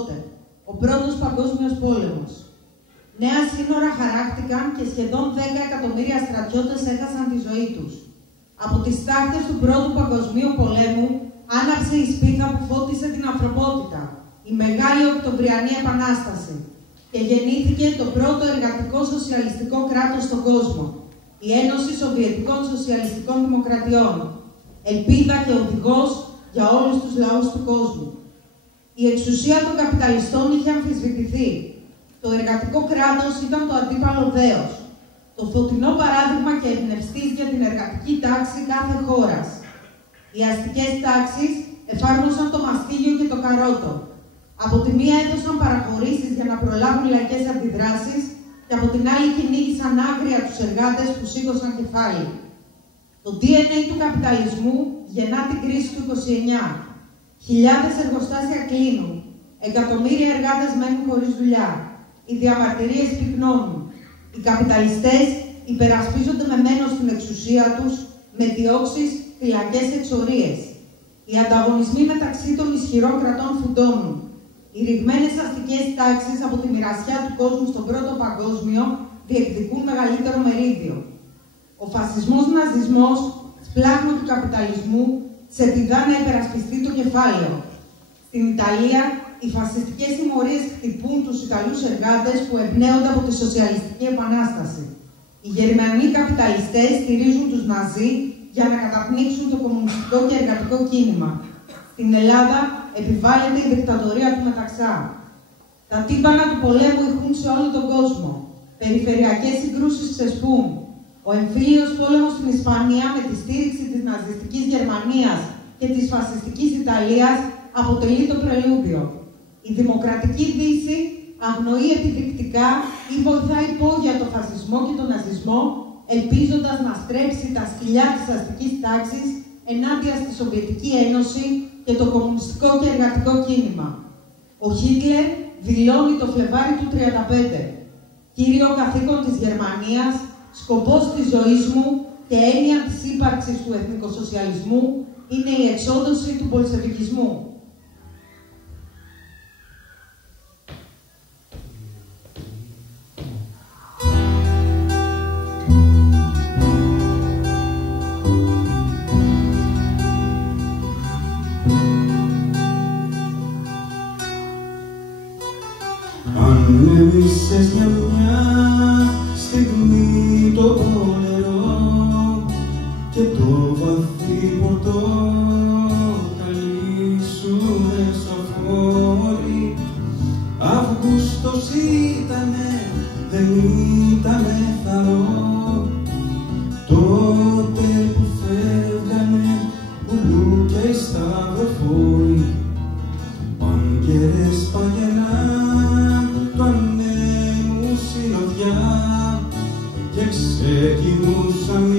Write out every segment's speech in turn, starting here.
τότε, ο Πρώτος Παγκόσμιος Πόλεμος. Νέα σύνορα χαράχτηκαν και σχεδόν 10 εκατομμύρια στρατιώτες έχασαν τη ζωή τους. Από τις τάχτες του Πρώτου Παγκοσμίου Πολέμου άναψε η σπίθα που φώτισε την ανθρωπότητα, η Μεγάλη Οκτωβριανή Επανάσταση, και γεννήθηκε το πρώτο εργατικό σοσιαλιστικό κράτος στον κόσμο, η Ένωση Σοβιετικών Σοσιαλιστικών Δημοκρατιών, ελπίδα και οδηγός για όλους τους λαούς του κόσμου. Η εξουσία των καπιταλιστών είχε αμφισβητηθεί. Το εργατικό κράτος ήταν το αντίπαλο δέος, το φωτεινό παράδειγμα και εμπνευστής για την εργατική τάξη κάθε χώρας. Οι αστικές τάξεις εφάρμοσαν το μαστίγιο και το καρότο. Από τη μία έδωσαν παραχωρήσεις για να προλάβουν λαϊκές αντιδράσεις και από την άλλη κυνήγησαν άγρια τους εργάτες που σήκωσαν κεφάλι. Το DNA του καπιταλισμού γεννά την κρίση του 29. Χιλιάδες εργοστάσια κλείνουν. Εκατομμύρια εργάτες μένουν χωρίς δουλειά. Οι διαμαρτυρίες πυκνώνουν. Οι καπιταλιστές υπερασπίζονται με μένος στην εξουσία τους, με διώξεις, φυλακές, εξορίες. Οι ανταγωνισμοί μεταξύ των ισχυρών κρατών φουντώνουν. Οι ρηγμένες αστικές τάξεις από τη μοιρασιά του κόσμου στον Πρώτο Παγκόσμιο διεκδικούν μεγαλύτερο μερίδιο. Ο φασισμός-ναζισμός, σπλάγμα του καπιταλισμού, σε πηδά να υπερασπιστεί το κεφάλαιο. Στην Ιταλία, οι φασιστικές συμμορίες χτυπούν τους Ιταλούς εργάτες που εμπνέονται από τη Σοσιαλιστική Επανάσταση. Οι Γερμανοί καπιταλιστές στηρίζουν τους Ναζί για να καταπνίξουν το κομμουνιστικό και εργατικό κίνημα. Στην Ελλάδα επιβάλλεται η δικτατορία του Μεταξά. Τα τύμπανα του πολέμου ηχούν σε όλο τον κόσμο. Περιφερειακές συγκρούσεις ξεσπούν. Ο εμφύλιος πόλεμος στην Ισπανία με τη στήριξη της ναζιστικής Γερμανίας και της φασιστικής Ιταλίας αποτελεί το πρελούδιο. Η Δημοκρατική Δύση αγνοεί επιδεικτικά ή βοηθάει υπόγεια το φασισμό και τον ναζισμό, ελπίζοντας να στρέψει τα σκυλιά της αστικής τάξης ενάντια στη Σοβιετική Ένωση και το κομμουνιστικό και εργατικό κίνημα. Ο Χίτλερ δηλώνει το Φλεβάρι του 1935. Κύριο καθήκον της Γερμανίας, σκοπός της ζωής μου και έννοια της ύπαρξης του εθνικοσοσιαλισμού είναι η εξόντωση του πολσεβικισμού. Ανέβησες για μια στιγμή το νερό και το βαθύ πορτοκαλί σου μεσοφόρη. Αυγούστος ήτανε, δεν ήτανε θαρό, τότε που φεύγανε μπουλούκια οι σταυροφόροι. Παγκερές παγαινάν του ανέμου συνοδιά και ξεκινούσαν οι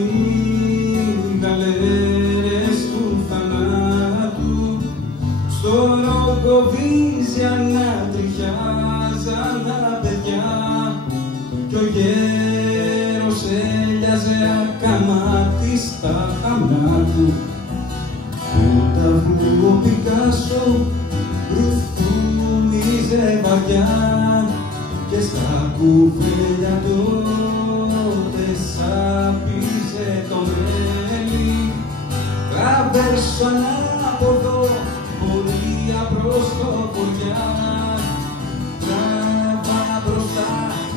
γαλέρες του θανάτου στο Ρογκοβίζια να τριχιάζαν τα παιδιά κι ο γέρος έλιαζε ακαμάτι στα χαμνά του που τα αυγού ο Πικάσο ρουθούνιζε βαριά και στα κουβέλια τότε σάπιζε το μέλι. Τραβέρσω ανάποδο πορεία προς το βοριά, τραβά μπροστά,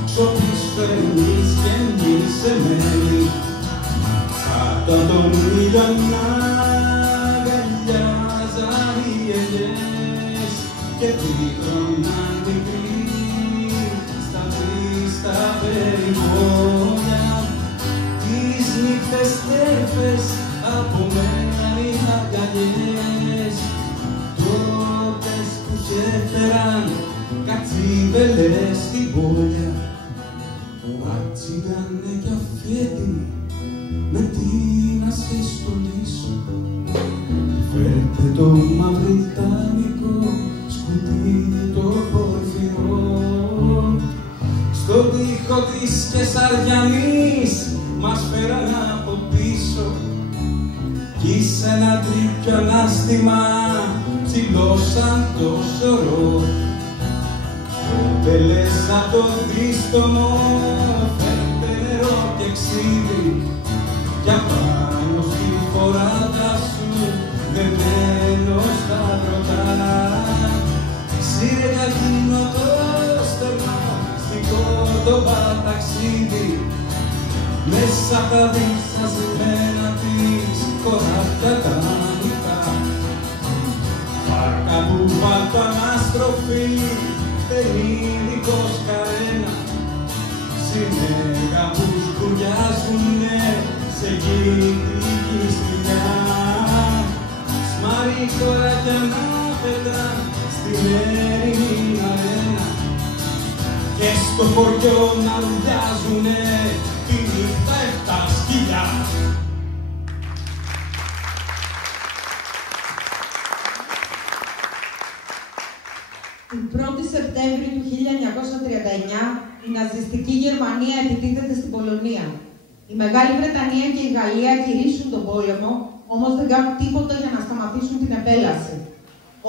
ξοπίσω εμείς και εμείς σε μέλη. Κάτω τον ήλιο να αγκαλιάζαν οι ελιές και τρίγωναν μικροί στα περιβόλια. Τις νύχτες τέρφες από μένα οι αγκαλιές, τότες που σε έφεραν κατσίβελες στην πόλια. Άτσιγανε κι αφιέτη με τι να σε στολίσω, φέρτε το μαυριτάνικο σκουτί το πορφυρό. Στον τοίχο της Κεσαριανής μας φέραν από πίσω κι σε ένα τρίπιο ανάστημα ψηλώσαν το σωρό. Στέλεσα το δίστομο, φέρτε νερό και ξύδι, κι απάνω στη φοράδα σου δεμένο στα πρωτά. Σύρε για εκείνο το στενό, μυστικό το ταξίδι, μέσα τα δυσασμένα της κοράκια τα ανοιχτά. Πάρκα που βάλτο αναστροφή, τελείδικος καρένα, συνέργα που σκουριάζουνε σε κύκλικη σπηλιά. Σμάρι κοράκια να πετάν στην έρημη αρένα και στο χωριό να ρουδιάζουνε τη νύχτα 7 σκυλιά. Την 1η Σεπτέμβρη του 1939, η ναζιστική Γερμανία επιτίθεται στην Πολωνία. Η Μεγάλη Βρετανία και η Γαλλία κηρύσσουν τον πόλεμο, όμως δεν κάνουν τίποτα για να σταματήσουν την επέλαση.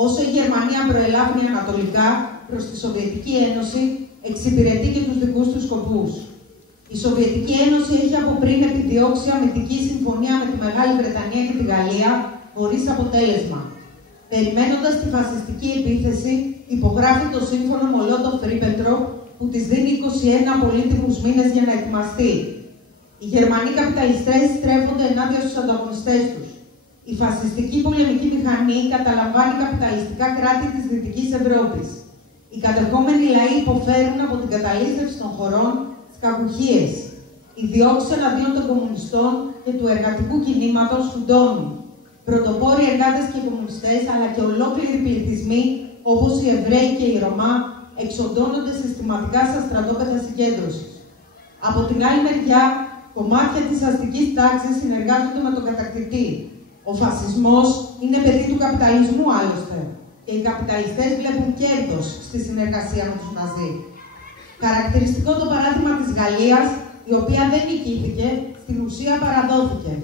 Όσο η Γερμανία προελάβει ανατολικά προς τη Σοβιετική Ένωση, εξυπηρετεί και τους δικούς τους σκοπούς. Η Σοβιετική Ένωση έχει από πριν επιδιώξει αμυντική συμφωνία με τη Μεγάλη Βρετανία και τη Γαλλία, χωρίς αποτέλεσμα. Περιμένοντας τη φασιστική επίθεση, υπογράφει το σύμφωνο Μολότοφ-Ρίμπεντροπ που της δίνει 21 πολύτιμους μήνες για να ετοιμαστεί. Οι Γερμανοί καπιταλιστές στρέφονται ενάντια στους ανταγωνιστές τους. Η φασιστική πολεμική μηχανή καταλαμβάνει καπιταλιστικά κράτη της Δυτικής Ευρώπης. Οι κατεχόμενοι λαοί υποφέρουν από την καταλήστευση των χωρών στις κακουχίες. Οι διώξεις εναντίον των κομμουνιστών και του εργατικού κινήματος φουντώνουν. Πρωτοπόροι εργάτες και κομμουνιστές, αλλά και ολόκληροι πληθυσμοί, όπως οι Εβραίοι και οι Ρωμά, εξοντώνονται συστηματικά στα στρατόπεδα συγκέντρωσης. Από την άλλη μεριά, κομμάτια της αστικής τάξης συνεργάζονται με τον κατακτητή. Ο φασισμός είναι παιδί του καπιταλισμού άλλωστε, και οι καπιταλιστές βλέπουν κέρδος στη συνεργασία με τους Ναζί. Χαρακτηριστικό το παράδειγμα της Γαλλίας, η οποία δεν νικήθηκε, στην ουσία παραδόθηκε.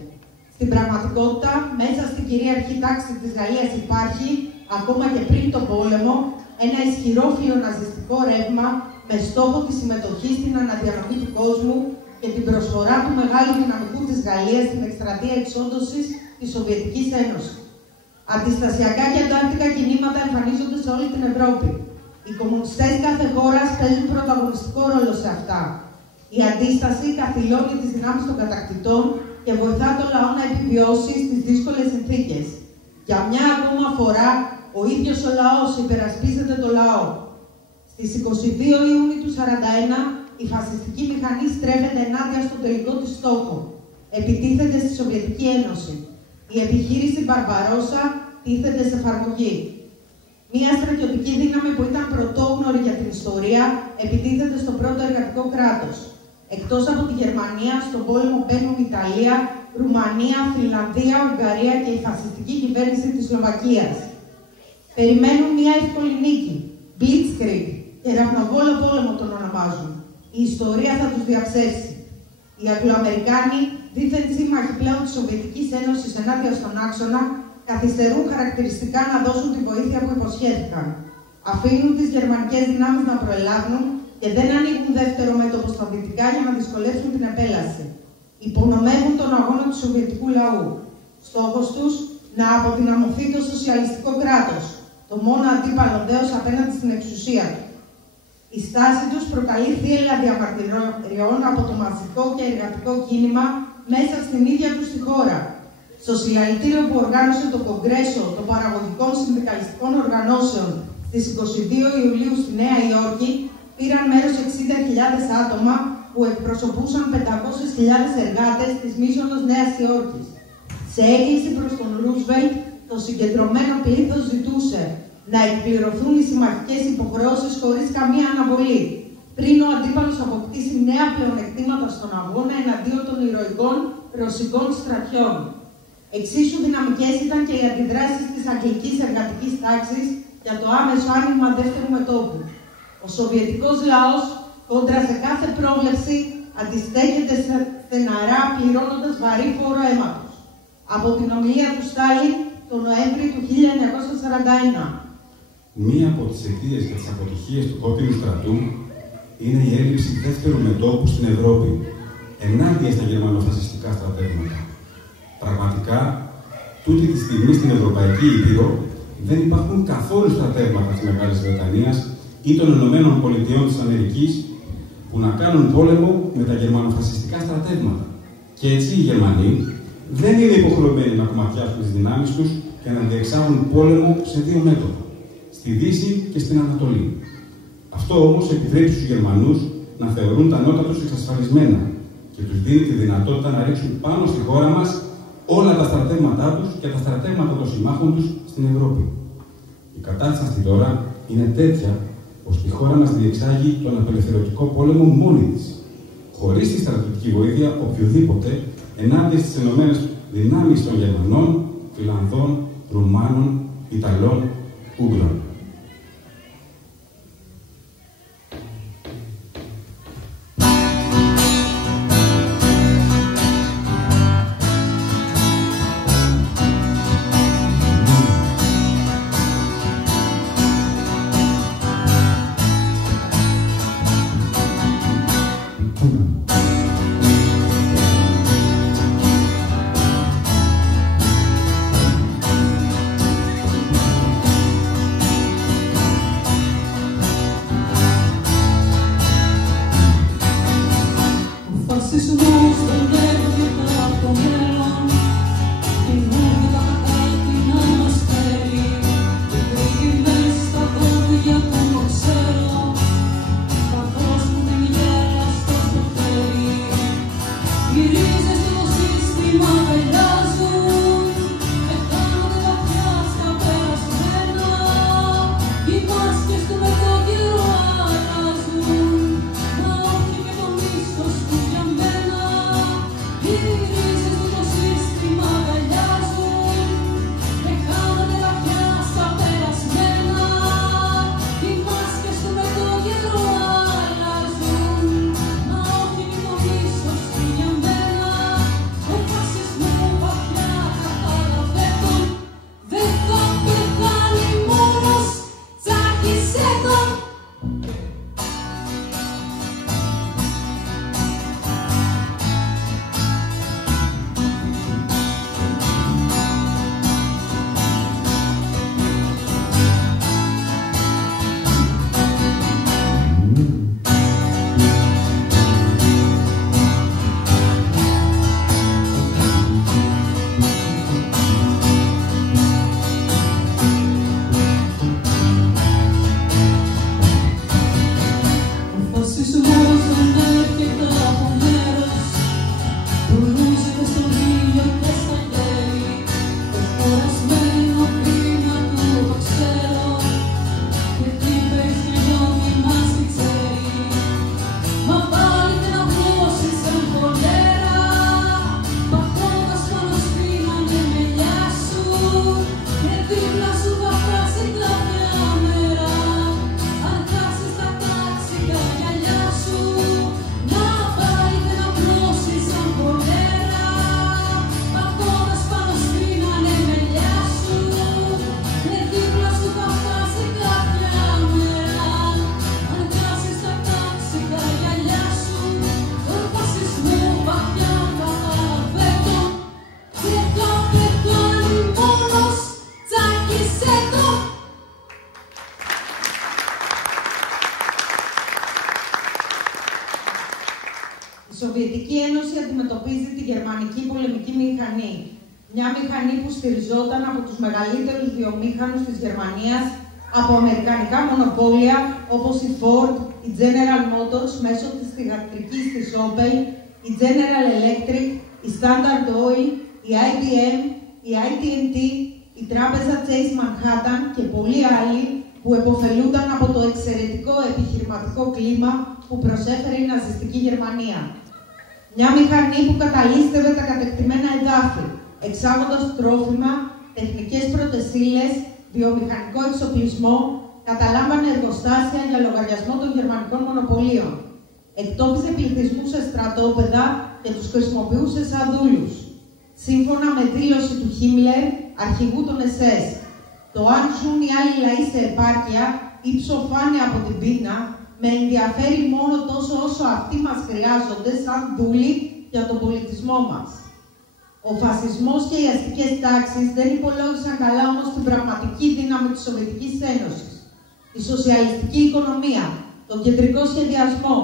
Στην πραγματικότητα, μέσα στην κυρίαρχη τάξη της Γαλλίας υπάρχει, ακόμα και πριν τον πόλεμο, ένα ισχυρό φιλοναζιστικό ρεύμα με στόχο τη συμμετοχή στην αναδιανομή του κόσμου και την προσφορά του μεγάλου δυναμικού της Γαλλίας στην εκστρατεία εξόντωσης της Σοβιετικής Ένωσης. Αντιστασιακά και αντάρτικα κινήματα εμφανίζονται σε όλη την Ευρώπη. Οι κομμουνιστές κάθε χώρας παίζουν πρωταγωνιστικό ρόλο σε αυτά. Η αντίσταση καθυλώνει τις δυνάμεις των κατακτητών και βοηθά το λαό να επιβιώσει στις δύσκολες συνθήκες. Για μια ακόμα φορά, ο ίδιος ο λαός υπερασπίζεται το λαό. Στις 22 Ιούνιου του 1941, η φασιστική μηχανή στρέφεται ενάντια στο τελικό της στόχο. Επιτίθεται στη Σοβιετική Ένωση. Η επιχείρηση Μπαρμπαρόσα τίθεται σε εφαρμογή. Μια στρατιωτική δύναμη που ήταν πρωτόγνωρη για την ιστορία επιτίθεται στο πρώτο εργατικό κράτος. Εκτός από τη Γερμανία, στον πόλεμο μπαίνουν Ιταλία, Ρουμανία, Φινλανδία, Ουγγαρία και η φασιστική κυβέρνηση της Σλοβακίας. Περιμένουν μια εύκολη νίκη, Blitzkrieg, κεραυνοβόλο πόλεμο τον ονομάζουν. Η ιστορία θα τους διαψεύσει. Οι Αγγλοαμερικάνοι, δίθεν σύμμαχοι πλέον της Σοβιετικής Ένωσης ενάντια στον άξονα, καθυστερούν χαρακτηριστικά να δώσουν τη βοήθεια που υποσχέθηκαν. Αφήνουν τις γερμανικές δυνάμεις να προελάβουν και δεν ανοίγουν δεύτερο μέτωπο στα δυτικά για να δυσκολεύσουν την επέλαση. Υπονομεύουν τον αγώνα του Σοβιετικού λαού. Στόχος τους, να αποδυναμωθεί το σοσιαλιστικό κράτος, το μόνο αντίπαλο δέος απέναντι στην εξουσία του. Η στάση τους προκαλεί θύελλα διαμαρτυριών από το μαζικό και εργατικό κίνημα μέσα στην ίδια τους τη χώρα. Στο συλλαλητήριο που οργάνωσε το Κογκρέσο των Παραγωγικών Συνδικαλιστικών Οργανώσεων στις 22 Ιουλίου στη Νέα Υόρκη, πήραν μέρος 60.000 άτομα που εκπροσωπούσαν 500.000 εργάτες της μείζωνος Νέας Υόρκης. Σε έκκληση προς τον Ρούσβελτ, το συγκεντρωμένο πλήθος ζητούσε να εκπληρωθούν οι συμμαχικές υποχρεώσεις χωρίς καμία αναβολή, πριν ο αντίπαλος αποκτήσει νέα πλεονεκτήματα στον αγώνα εναντίον των ηρωικών ρωσικών στρατιών. Εξίσου δυναμικές ήταν και οι αντιδράσεις της αγγλικής εργατικής τάξης για το άμεσο άνοιγμα δεύτερου μετώπου. Ο σοβιετικός λαός, κόντρα σε κάθε πρόβλεψη, αντιστέκεται στεναρά πληρώνοντας βαρύ φόρο αίματος. Από την ομιλία του Στάλιν τον Νοέμβρη του 1941. Μία από τις αιτίες και τις αποτυχίες του κόκκινου στρατού είναι η έλλειψη δεύτερου μετώπου στην Ευρώπη ενάντια στα γερμανοφασιστικά στρατεύματα. Πραγματικά, τούτη τη στιγμή στην Ευρωπαϊκή Ήπειρο δεν υπάρχουν καθόλου στρατεύματα της Μεγάλης Βρετανίας ή των Ηνωμένων Πολιτειών της Αμερικής που να κάνουν πόλεμο με τα γερμανοφασιστικά στρατεύματα. Και έτσι οι Γερμανοί δεν είναι υποχρεωμένοι να κομματιάσουν τις δυνάμεις τους και να διεξάγουν πόλεμο σε δύο μέτωπα, στη Δύση και στην Ανατολή. Αυτό όμως επιτρέπει στους Γερμανούς να θεωρούν τα νότα τους εξασφαλισμένα και τους δίνει τη δυνατότητα να ρίξουν πάνω στη χώρα μας όλα τα στρατεύματά τους και τα στρατεύματα των συμμάχων τους στην Ευρώπη. Η κατάσταση αυτή τώρα είναι τέτοια ώστε η χώρα μας διεξάγει τον απελευθερωτικό πόλεμο μόνη της, χωρίς τη στρατιωτική βοήθεια οποιοδήποτε ενάντια στις ενωμένες δυνάμεις των Γερμανών, Φιλανδών, Ρουμάνων, Ιταλών, Ούγγρων. Η Σοβιετική Ένωση αντιμετωπίζει τη γερμανική πολεμική μηχανή. Μια μηχανή που στηριζόταν από τους μεγαλύτερους βιομήχανους της Γερμανίας, από αμερικανικά μονοπόλια όπως η Ford, η General Motors μέσω της θυγατρικής της Opel, η General Electric, η Standard Oil, η IBM, η AT&T, η τράπεζα Chase Manhattan και πολλοί άλλοι που επωφελούνταν από το εξαιρετικό επιχειρηματικό κλίμα που προσέφερε η ναζιστική Γερμανία. Μια μηχανή που καταλύστευε τα κατεκτημένα εδάφη, εξάγοντας τρόφιμα, τεχνικές πρωτεσίλες, βιομηχανικό εξοπλισμό, καταλάμβανε εργοστάσια για λογαριασμό των γερμανικών μονοπωλίων. Εκτόπιζε πληθυσμού σε στρατόπεδα και τους χρησιμοποιούσε σαν δούλους. Σύμφωνα με δήλωση του Χίμλερ, αρχηγού των SS, Το αν ζουν οι άλλοι λαοί σε επάρκεια ή ψοφάνε από την πείνα, με ενδιαφέρει μόνο τόσο όσο αυτοί μας χρειάζονται σαν δούλοι για τον πολιτισμό μας. Ο φασισμός και οι αστικές τάξεις δεν υπολόγισαν καλά όμως την πραγματική δύναμη της Σοβιετικής Ένωσης. Η σοσιαλιστική οικονομία, τον κεντρικό σχεδιασμό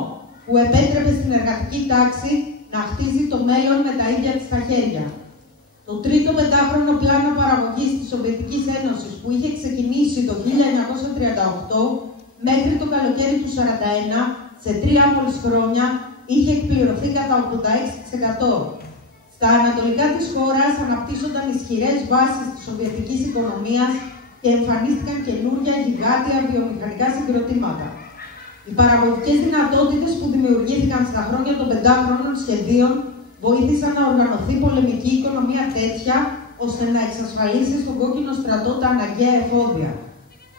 που επέτρεπε στην εργατική τάξη να χτίζει το μέλλον με τα ίδια της τα χέρια. Το τρίτο πεντάχρονο πλάνο παραγωγής της Σοβιετικής Ένωσης που είχε ξεκινήσει το 1938 μέχρι το καλοκαίρι του 1941, σε 3 μόλις χρόνια, είχε εκπληρωθεί κατά 86%. Στα ανατολικά της χώρας αναπτύσσονταν ισχυρές βάσεις της σοβιετικής οικονομίας και εμφανίστηκαν καινούργια γιγάντια βιομηχανικά συγκροτήματα. Οι παραγωγικές δυνατότητες που δημιουργήθηκαν στα χρόνια των πεντάχρονων σχεδίων βοήθησαν να οργανωθεί πολεμική οικονομία τέτοια, ώστε να εξασφαλίσει στον κόκκινο στρατό τα αναγκαία εφόδια.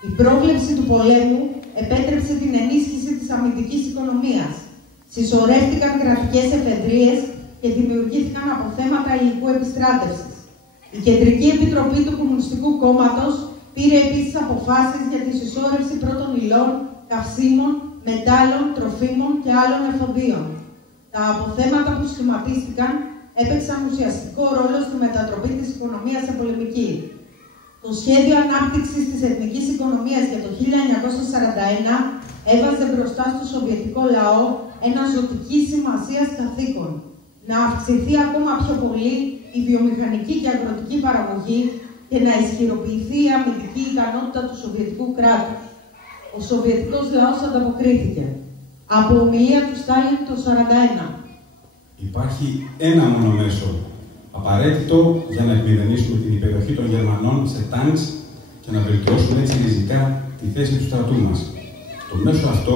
Η πρόβλεψη του πολέμου επέτρεψε την ενίσχυση της αμυντικής οικονομίας. Συσσωρεύτηκαν κρατικές εφεδρείες και δημιουργήθηκαν αποθέματα υλικού επιστράτευσης. Η Κεντρική Επιτροπή του Κομμουνιστικού Κόμματος πήρε επίσης αποφάσεις για τη συσσόρευση πρώτων υλών, καυσίμων, μετάλλων, τροφίμων και άλλων εφοδίων. Τα αποθέματα που σχηματίστηκαν έπαιξαν ουσιαστικό ρόλο στη μετατροπή της οικονομίας σε πολεμική. Το σχέδιο ανάπτυξης της εθνικής οικονομίας για το 1941 έβαζε μπροστά στο σοβιετικό λαό ένα ζωτικής σημασίας καθήκον: να αυξηθεί ακόμα πιο πολύ η βιομηχανική και αγροτική παραγωγή και να ισχυροποιηθεί η αμυντική ικανότητα του Σοβιετικού κράτους. Ο Σοβιετικός λαός ανταποκρίθηκε. Από ομιλία του Στάλιν το 1941. Υπάρχει ένα μόνο μέσο απαραίτητο για να εκμηδενήσουμε την υπεροχή των Γερμανών σε τάγκς και να βελτιώσουμε έτσι ριζικά τη θέση του στρατού μας. Το μέσο αυτό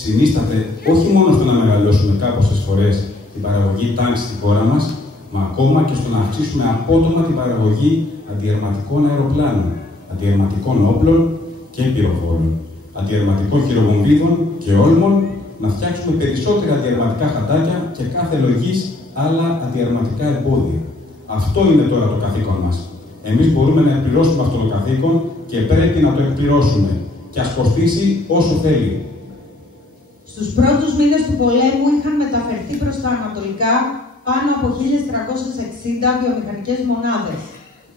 συνίσταται όχι μόνο στο να μεγαλώσουμε κάπως φορές την παραγωγή τάγκς στη χώρα μας, μα ακόμα και στο να αυξήσουμε απότομα την παραγωγή αντιερματικών αεροπλάνων, αντιερματικών όπλων και πυροβόλων, αντιερματικών χειροβομβίδων και όλμων, να φτιάξουμε περισσότερα αντιερματικά χαντάκια και κάθε λογής άλλα αντιερματικά εμπόδια. Αυτό είναι τώρα το καθήκον μας. Εμείς μπορούμε να εκπληρώσουμε αυτό το καθήκον και πρέπει να το εκπληρώσουμε. Και ας κοστίσει όσο θέλει. Στους πρώτους μήνες του πολέμου είχαν μεταφερθεί προς τα ανατολικά πάνω από 1.360 βιομηχανικές μονάδες.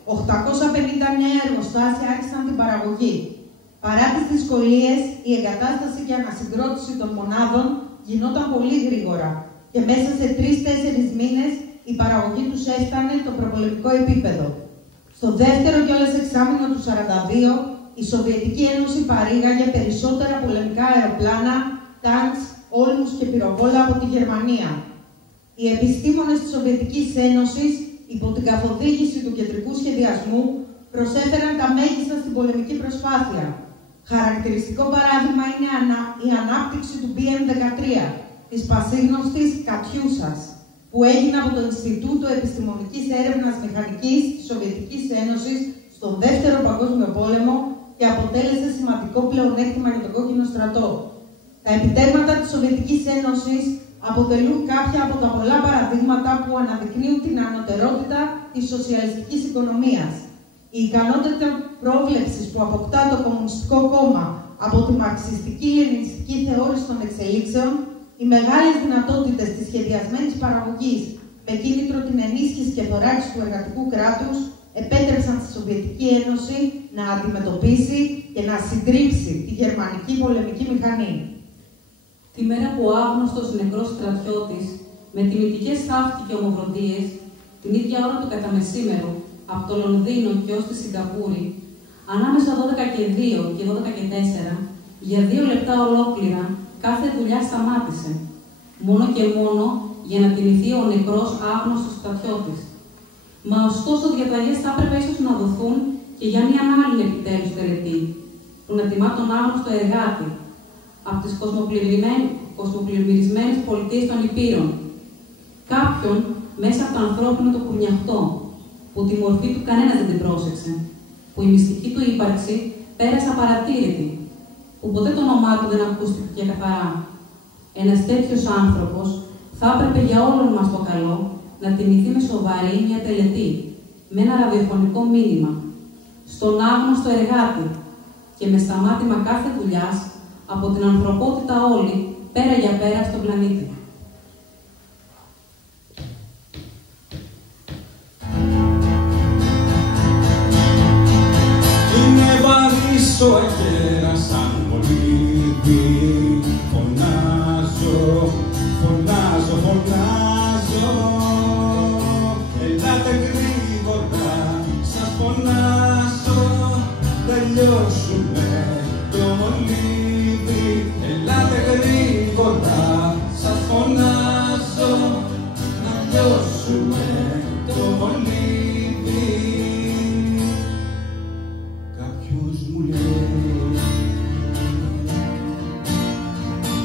850 νέα εργοστάσια άρχισαν την παραγωγή. Παρά τις δυσκολίες, η εγκατάσταση και ανασυγκρότηση των μονάδων γινόταν πολύ γρήγορα και μέσα σε 3-4 μήνες η παραγωγή τους έφτανε το προπολεμικό επίπεδο. Στο δεύτερο κιόλας εξάμηνο του 1942, η Σοβιετική Ένωση παρήγαγε περισσότερα πολεμικά αεροπλάνα, τάγκς, όλμους και πυροβόλα από τη Γερμανία. Οι επιστήμονες της Σοβιετικής Ένωσης, υπό την καθοδήγηση του κεντρικού σχεδιασμού, προσέφεραν τα μέγιστα στην πολεμική προσπάθεια. Χαρακτηριστικό παράδειγμα είναι η ανάπτυξη του BM-13, της πασίγνωστης Κατιούσας, που έγινε από το Ινστιτούτο Επιστημονικής Έρευνας Μηχανικής της Σοβιετικής Ένωσης στον Δεύτερο Παγκόσμιο Πόλεμο και αποτέλεσε σημαντικό πλεονέκτημα για τον κόκκινο στρατό. Τα επιτεύγματα της Σοβιετικής Ένωσης αποτελούν κάποια από τα πολλά παραδείγματα που αναδεικνύουν την ανωτερότητα της σοσιαλιστικής οικονομίας. Η ικανότητα πρόβλεψης που αποκτά το Κομμουνιστικό Κόμμα από τη μαρξιστική-λενινιστική θεώρηση των εξελίξεων, οι μεγάλες δυνατότητες της σχεδιασμένης παραγωγής με κίνητρο την ενίσχυση και θωράκιση του εργατικού κράτους επέτρεψαν στη Σοβιετική Ένωση να αντιμετωπίσει και να συντρίψει τη γερμανική πολεμική μηχανή. Τη μέρα που ο άγνωστος νεκρός στρατιώτης με τιμητικές χάφτη και ομοβροντίες, την ίδια ώρα του καταμεσήμερου, από το Λονδίνο και ως τη Σιγκαπούρη, ανάμεσα 12 και 2 και 12 και 4, για 2 λεπτά ολόκληρα, κάθε δουλειά σταμάτησε. Μόνο και μόνο για να τιμηθεί ο νεκρός άγνωστος στρατιώτης. Μα ωστόσο διαταγές θα έπρεπε ίσως να δοθούν και για μια άλλη επιτέλους τελετή, που να τιμά τον άγνωστο εργάτη από τις κοσμοπλημμυρισμένες πολιτείες των Υπήρων. Κάποιον μέσα από το ανθρώπινο το κουνιαχτό, που τη μορφή του κανένας δεν την πρόσεξε, που η μυστική του ύπαρξη πέρασε απαρατήρητη, που ποτέ το όνομά του δεν ακούστηκε και καθαρά. Ένας τέτοιος άνθρωπος θα έπρεπε για όλον μας το καλό να τιμηθεί με σοβαρή μια τελετή, με ένα ραδιοφωνικό μήνυμα. στον άγνωστο εργάτη και με σταμάτημα κάθε δουλειάς από την ανθρωπότητα όλη, πέρα για πέρα στον πλανήτη. Είναι βαρύς ο αγέρας σαν μολύβι, φωνάζω, φωνάζω, φωνάζω. Ελάτε γρήγορα, σας φωνάζω, να λιώσουμε το μολύβι. Ελάτε γρήγορα, σας φωνάζω, να λιώσουμε το μολύβι. Κάποιος μου λέει,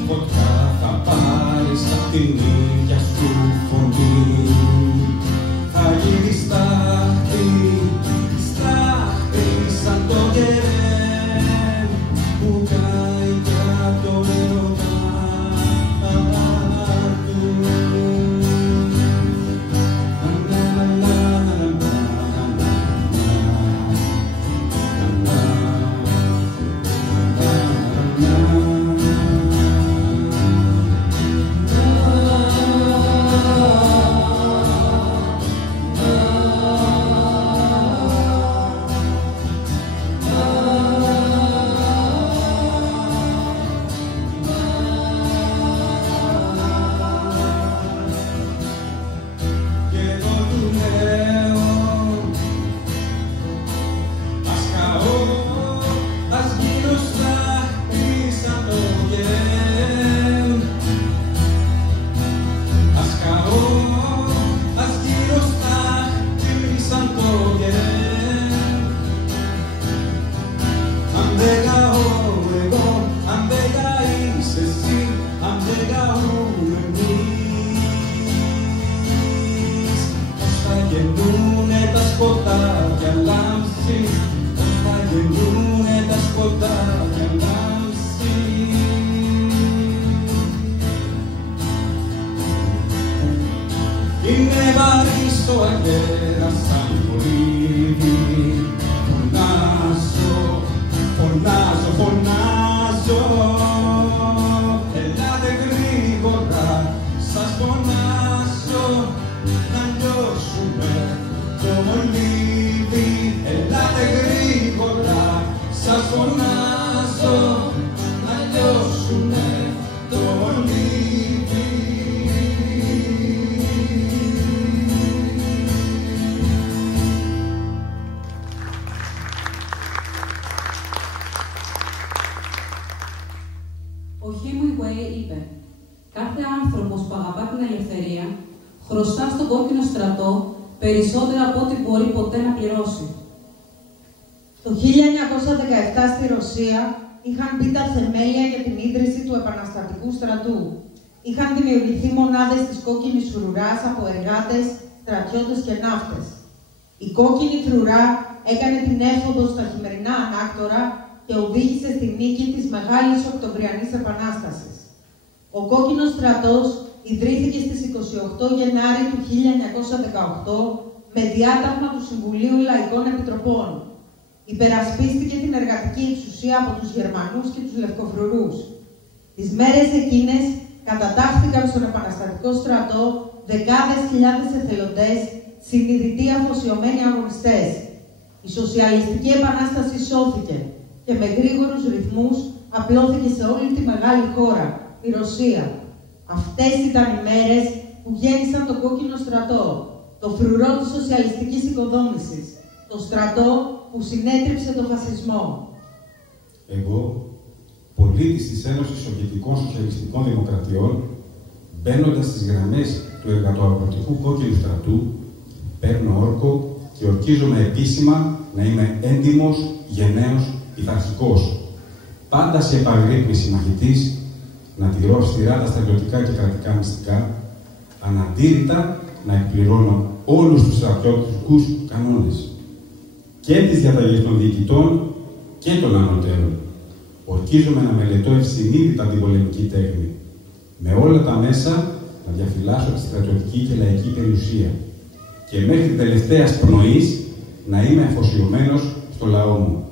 φωτιά θα πάρεις απ' την ίδια σου φωνή. Θα γίνει στάχτη, στάχτη σαν το κερέμ που κάει για το έρωτα του. Είναι βαρύς ο αγέρας σαν μολύβι, φωνάζω, φωνάζω, φωνάζω. Ελάτε γρήγορα, σας φωνάζω, να λιώσουμε το μολύβι. Ελάτε γρήγορα, σας φωνάζω, να λιώσουμε το μολύβι. Ο Hemingway είπε «Κάθε άνθρωπος που αγαπά την ελευθερία χρωστά στον κόκκινο στρατό περισσότερα από ό,τι μπορεί ποτέ να πληρώσει». Το 1917 στη Ρωσία είχαν μπει τα θεμέλια για την ίδρυση του επαναστατικού στρατού. Είχαν δημιουργηθεί μονάδες της κόκκινης φρουράς από εργάτες, στρατιώτες και ναύτες. Η κόκκινη φρουρά έκανε την έφοδο στα χειμερινά ανάκτορα και οδήγησε στη νίκη της Μεγάλης Οκτωβριανής Επανάστασης. Ο κόκκινος στρατός ιδρύθηκε στις 28 Γενάρη του 1918 με διάταγμα του Συμβουλίου Λαϊκών Επιτροπών. Υπερασπίστηκε την εργατική εξουσία από τους Γερμανούς και τους Λευκοφρουρούς. Τις μέρες εκείνες κατατάχθηκαν στον επαναστατικό στρατό δεκάδες χιλιάδες εθελοντές, συνειδητοί αφοσιωμένοι αγωνιστές. Η σοσιαλιστική επανάσταση σώθηκε και με γρήγορους ρυθμούς απλώθηκε σε όλη τη μεγάλη χώρα, τη Ρωσία. Αυτές ήταν οι μέρες που γέννησαν το κόκκινο στρατό, το φρουρό της σοσιαλιστικής οικοδόμησης, το στρατό που συνέτριψε τον φασισμό. Εγώ, πολίτης της Ένωσης Σοβιετικών Σοσιαλιστικών Δημοκρατιών, μπαίνοντας στις γραμμές του εργατοαγροτικού κόκκινου στρατού, παίρνω όρκο και ορκίζομαι επίσημα να είμαι έντιμος, γενναίος, πειθαρχικός. Πάντα σε επαγρύπνηση μαχητής, να τηρώ αυστηρά τα στρατιωτικά και κρατικά μυστικά, αναντήρητα να εκπληρώνω όλους τους στρατιωτικούς κανόνες και τις διαταγές των διοικητών και των ανωτέρων. Ορκίζομαι να μελετώ ευσυνείδητα την πολεμική τέχνη, με όλα τα μέσα να διαφυλάσσω τη στρατιωτική και λαϊκή περιουσία και μέχρι τελευταίας πνοής να είμαι αφοσιωμένος στο λαό μου,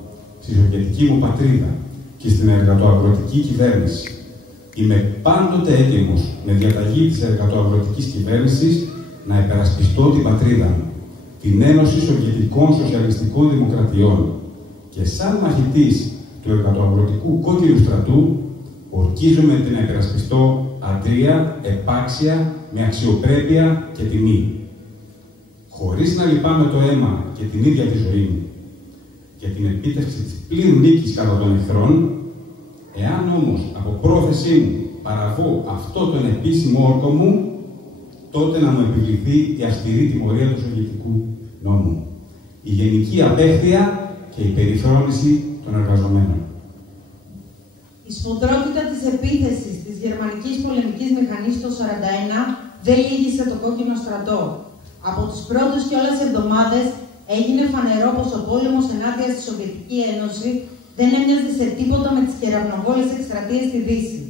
στη σοβιετική μου πατρίδα και στην εργατοαγροτική κυβέρνηση. Είμαι πάντοτε έτοιμος, με διαταγή της εργατοαγροτικής κυβέρνησης, να υπερασπιστώ την πατρίδα μου, την Ένωση Σοβιετικών Σοσιαλιστικών Δημοκρατιών, και σαν μαχητής του εργατοαγροτικού κόκκινου στρατού, ορκίζομαι την να υπερασπιστώ αντρία, επάξια, με αξιοπρέπεια και τιμή. Χωρίς να λυπάμαι το αίμα και την ίδια τη ζωή μου, για την επίτευξη της πλήρου νίκης κατά των εχθρών, εάν όμως από πρόθεσή μου παραβώ αυτό τον επίσημο όρκο μου, τότε να μου επιβληθεί η αυστηρή τιμωρία του Σοβιετικού νόμου, η γενική απέχθεια και η περιφρόνηση των εργαζομένων. Η σφοδρότητα της επίθεσης της γερμανικής πολεμικής μηχανής το 1941 δεν λύγησε το κόκκινο στρατό. Από τις πρώτες κιόλας εβδομάδες έγινε φανερό πως ο πόλεμος ενάντια στη Σοβιετική Ένωση δεν έμοιαζε σε τίποτα με τις κεραυνοβόλες εκστρατείες στη Δύση.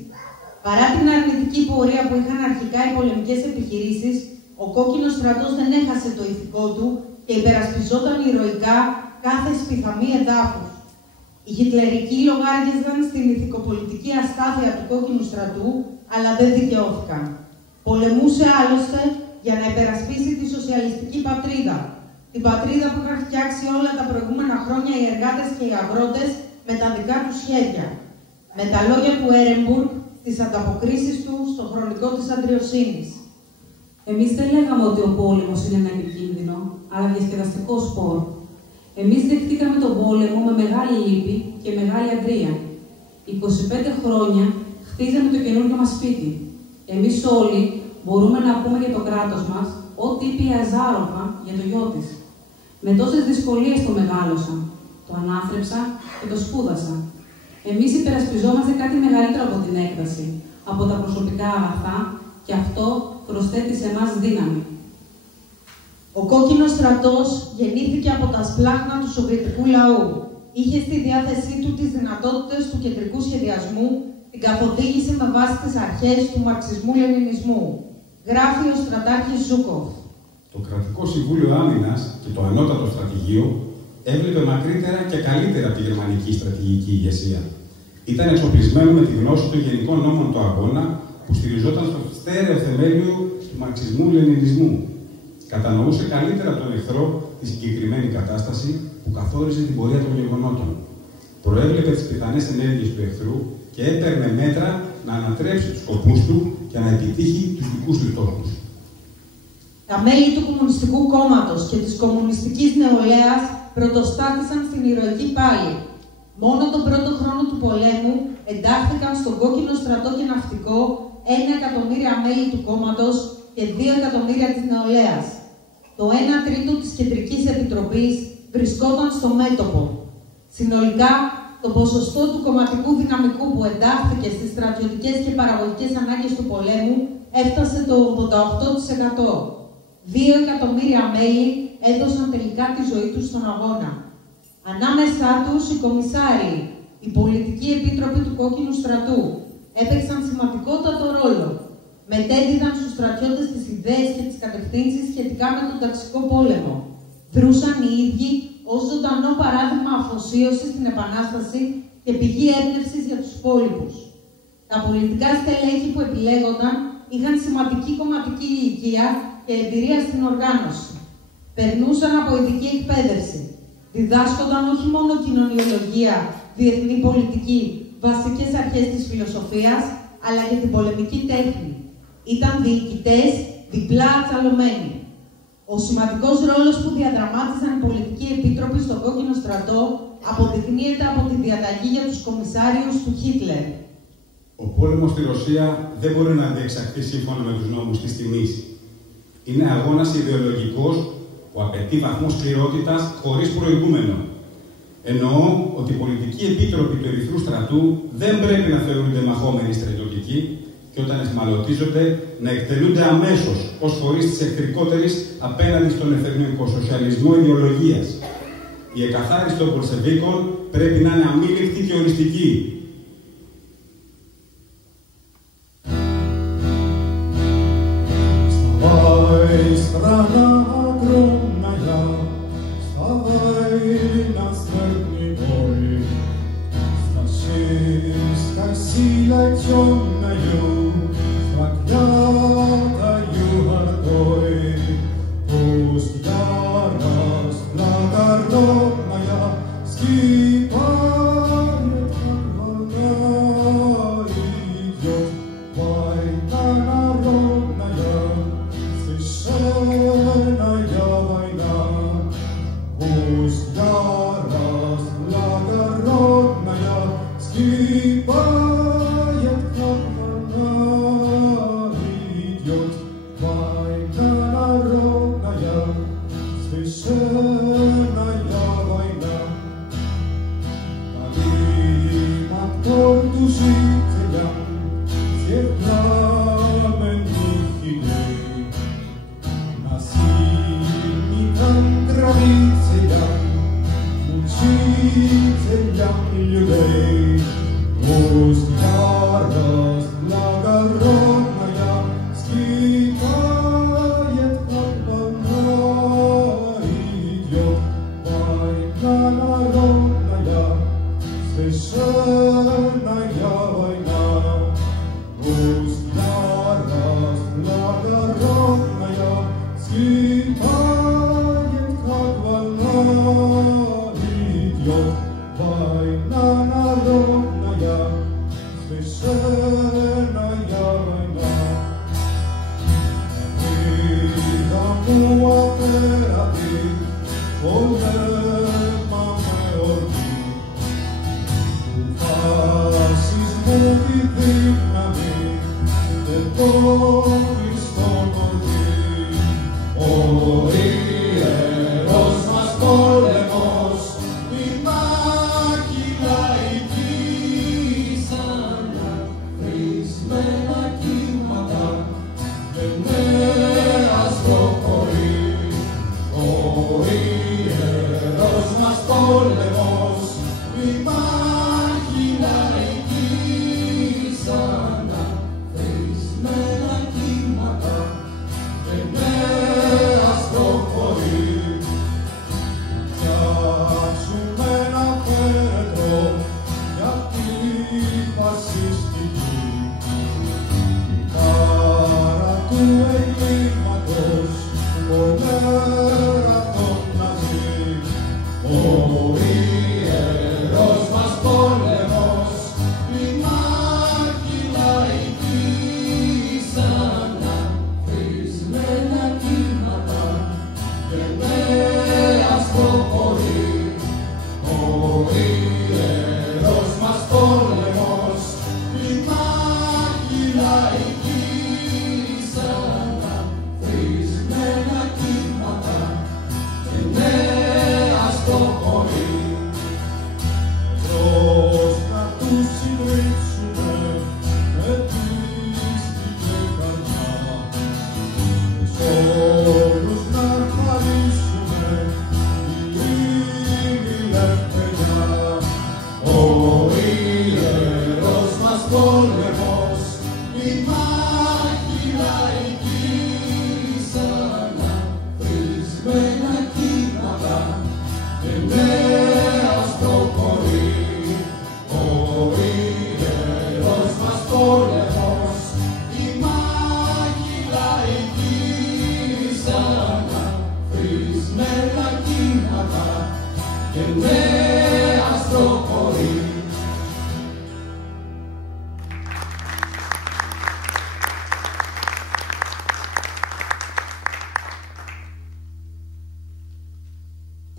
Παρά την αρνητική πορεία που είχαν αρχικά οι πολεμικές επιχειρήσεις, ο κόκκινος στρατός δεν έχασε το ηθικό του και υπερασπιζόταν ηρωικά κάθε σπιθαμή εδάφους. Οι χιτλερικοί λογάριαζαν στην ηθικοπολιτική αστάθεια του κόκκινου στρατού, αλλά δεν δικαιώθηκαν. Πολεμούσε άλλωστε για να υπερασπίσει τη σοσιαλιστική πατρίδα. Την πατρίδα που είχαν φτιάξει όλα τα προηγούμενα χρόνια οι εργάτες και οι αγρότες με τα δικά τους σχέδια. Με τα λόγια του Έρεμπουργκ, τις ανταποκρίσεις του στο χρονικό της αντριοσύνης. Εμείς δεν λέγαμε ότι ο πόλεμος είναι ένα επικίνδυνο, αλλά διασκεδαστικό σπορ. Εμείς δεχτήκαμε τον πόλεμο με μεγάλη λύπη και μεγάλη αντρία. 25 χρόνια χτίζαμε το καινούργιο μας σπίτι. Εμείς όλοι μπορούμε να πούμε για το κράτος μας ό,τι είπε η Αζάροφα για το γιο της. Με τόσες δυσκολίες το μεγάλωσα, το ανάθρεψα και το σπούδασα. Εμείς υπερασπιζόμαστε κάτι μεγαλύτερο από την έκταση, από τα προσωπικά αγαθά, και αυτό προσθέτει σε εμάς δύναμη. Ο κόκκινος στρατός γεννήθηκε από τα σπλάχνα του σοβιετικού λαού. Είχε στη διάθεσή του τις δυνατότητες του κεντρικού σχεδιασμού, την καθοδήγηση με βάση τις αρχές του μαρξισμού-λενινισμού. Γράφει ο στρατάρχης Ζούκοφ. Το Κρατικό Συμβούλιο Άμυνας και το Ανώτατο Στρατηγείο έβλεπε μακρύτερα και καλύτερα από τη γερμανική στρατηγική ηγεσία. Ήταν εξοπλισμένο με τη γνώση των γενικών νόμων του αγώνα που στηριζόταν στο στέρεο θεμέλιο του μαρξισμού-λενινισμού. Κατανοούσε καλύτερα τον εχθρό τη συγκεκριμένη κατάσταση που καθόριζε την πορεία των γεγονότων. Προέβλεπε τις πιθανές ενέργειες του εχθρού και έπαιρνε μέτρα να ανατρέψει τους σκοπούς του και να επιτύχει τους δικούς του στόχους. Τα μέλη του Κομμουνιστικού Κόμματος και της Κομμουνιστικής Νεολαίας πρωτοστάτησαν στην ηρωική πάλη. Μόνο τον πρώτο χρόνο του πολέμου εντάχθηκαν στον κόκκινο στρατό και ναυτικό 1 εκατομμύρια μέλη του κόμματος και 2 εκατομμύρια της νεολαίας. Το 1 τρίτο της Κεντρικής Επιτροπής βρισκόταν στο μέτωπο. Συνολικά, το ποσοστό του κομματικού δυναμικού που εντάχθηκε στις στρατιωτικές και παραγωγικές ανάγκες του πολέμου έφτασε το 88%. 2 εκατομμύρια μέλη έδωσαν τελικά τη ζωή τους στον αγώνα. Ανάμεσά τους οι κομισάριοι, οι πολιτικοί επίτροποι του κόκκινου στρατού, έπαιξαν σημαντικότατο ρόλο. Μετέδιδαν στους στρατιώτες τις ιδέες και τις κατευθύνσεις σχετικά με τον ταξικό πόλεμο. Δρούσαν οι ίδιοι ως ζωντανό παράδειγμα αφοσίωσης στην Επανάσταση και πηγή έμπνευσης για τους υπόλοιπους. Τα πολιτικά στελέχη που επιλέγονταν είχαν σημαντική κομματική ηλικία και εμπειρία στην οργάνωση. Περνούσαν από ειδική εκπαίδευση. Διδάσκονταν όχι μόνο κοινωνιολογία, διεθνή πολιτική, βασικές αρχές της φιλοσοφίας, αλλά και την πολεμική τέχνη. Ήταν διοικητές διπλά ατσαλωμένοι. Ο σημαντικός ρόλος που διαδραμάτισαν οι πολιτικοί επίτροποι στο κόκκινο στρατό αποδεικνύεται από τη διαταγή για τους κομισάριους του Χίτλερ. Ο πόλεμος στη Ρωσία δεν μπορεί να διεξαχθεί σύμφωνα με τους νόμους της τιμής. Είναι αγώνας ιδεολογικός που απαιτεί βαθμό σκληρότητας χωρίς προηγούμενο. Εννοώ ότι οι πολιτικοί επίτροποι του Ερυθρού Στρατού δεν πρέπει να θεωρούνται μαχόμενοι στρατιωτικοί και όταν εχμαλωτίζονται να εκτελούνται αμέσως ως φορείς της εχθρικότερης απέναντι στον εθνικοσοσιαλισμό ιδεολογίας. Η εκαθάριση των Πολσεβίκων πρέπει να είναι αμήλικτη και οριστική. Страна огромная, вставай на смерть.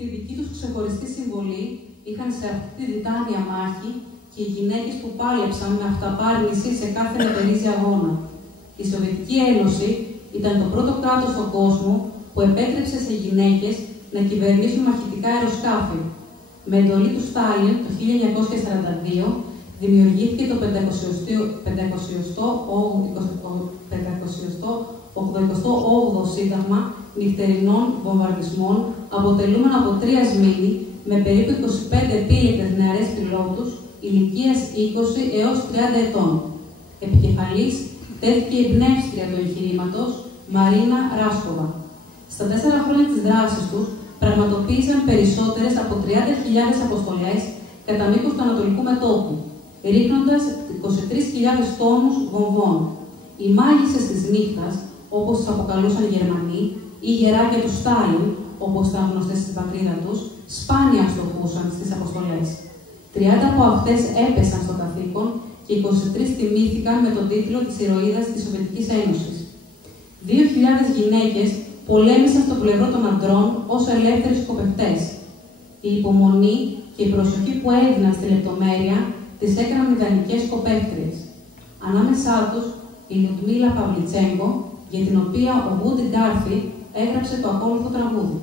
Τη δική τους ξεχωριστή συμβολή είχαν σε αυτή τη τιτάνια μάχη και οι γυναίκες που πάλεψαν με αυταπάρνηση σε κάθε νετερίζη αγώνα. Η Σοβιετική Ένωση ήταν το πρώτο κράτος στον κόσμο που επέτρεψε σε γυναίκες να κυβερνήσουν μαχητικά αεροσκάφη. Με εντολή του Στάλιν το 1942 δημιουργήθηκε το 588ο Σύνταγμα νυχτερινών βομβαρδισμών, αποτελούμενο από 3 σμήνη με περίπου 25 επίλεκτες νεαρές πιλότους ηλικίας 20 έως 30 ετών. Επικεφαλής τέθηκε η εμπνεύστρια του εγχειρήματος Μαρίνα Ράσκοβα. Στα 4 χρόνια της δράσης τους πραγματοποίησαν περισσότερες από 30.000 αποστολές κατά μήκος του Ανατολικού Μετώπου. ρίχνοντας 23.000 τόνους βομβών. Οι μάγισσες της νύχτας, όπως τους αποκαλούσαν οι Γερμανοί, ή γεράκια του Στάλιν, όπως ήταν γνωστές στην πατρίδα τους, σπάνια αστοχούσαν στις αποστολές. 30 από αυτές έπεσαν στο καθήκον και 23 τιμήθηκαν με τον τίτλο της ηρωίδας της Σοβιετικής Ένωσης. 2.000 γυναίκες πολέμησαν στο πλευρό των αντρών ως ελεύθεροι σκοπευτές. Η υπομονή και η προσοχή που έδιναν στη λεπτομέρεια τις έκαναν ιδανικές σκοπεύτριες. Ανάμεσά τους η Λιουδμίλα Παυλιτσέγκο, για την οποία ο Woody Guthrie έγραψε το ακόλουθο τραγούδι.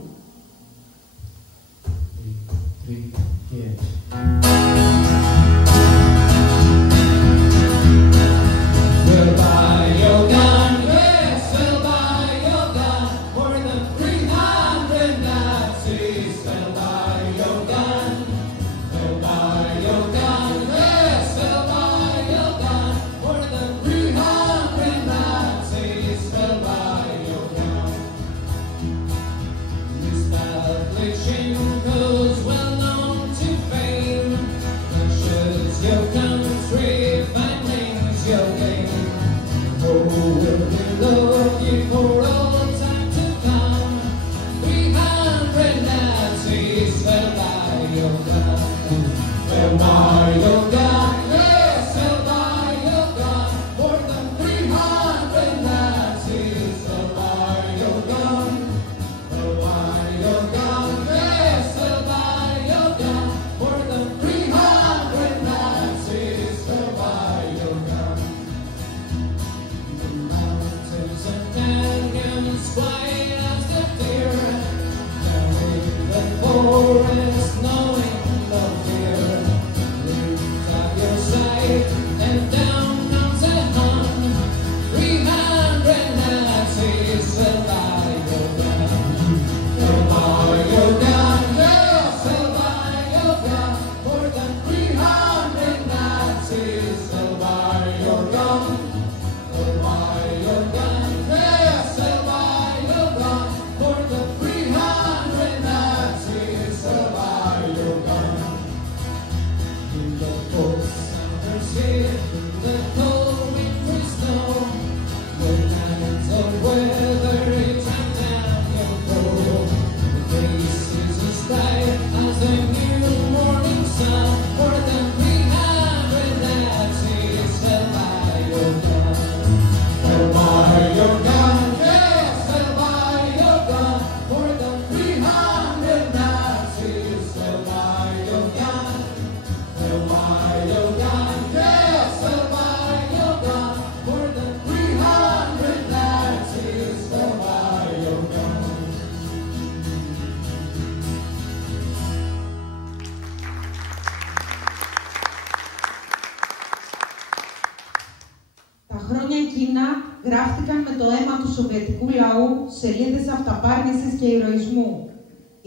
γράφτηκαν με το αίμα του σοβιετικού λαού σελίδες αυταπάρνησης και ηρωισμού.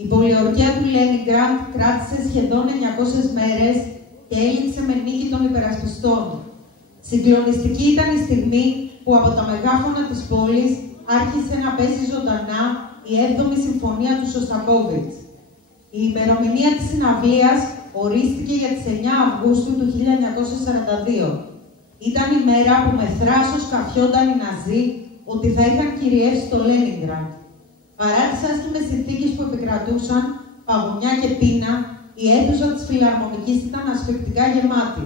Η πολιορκία του Λένινγκραντ κράτησε σχεδόν 900 μέρες και έληξε με νίκη των υπερασπιστών. Συγκλονιστική ήταν η στιγμή που από τα μεγάφωνα της πόλης άρχισε να παίζει ζωντανά η 7η συμφωνία του Σωστακόβιτς. Η ημερομηνία της συναυλίας ορίστηκε για τις 9 Αυγούστου του 1942. Ήταν η μέρα που με θράσος καφιόνταν οι Ναζί ότι θα είχαν κυριεύσει το Λένινγκραντ. Παρά τις άσχημες συνθήκες που επικρατούσαν, παγωνιά και πείνα, η αίθουσα της Φιλαρμονικής ήταν ασφυκτικά γεμάτη.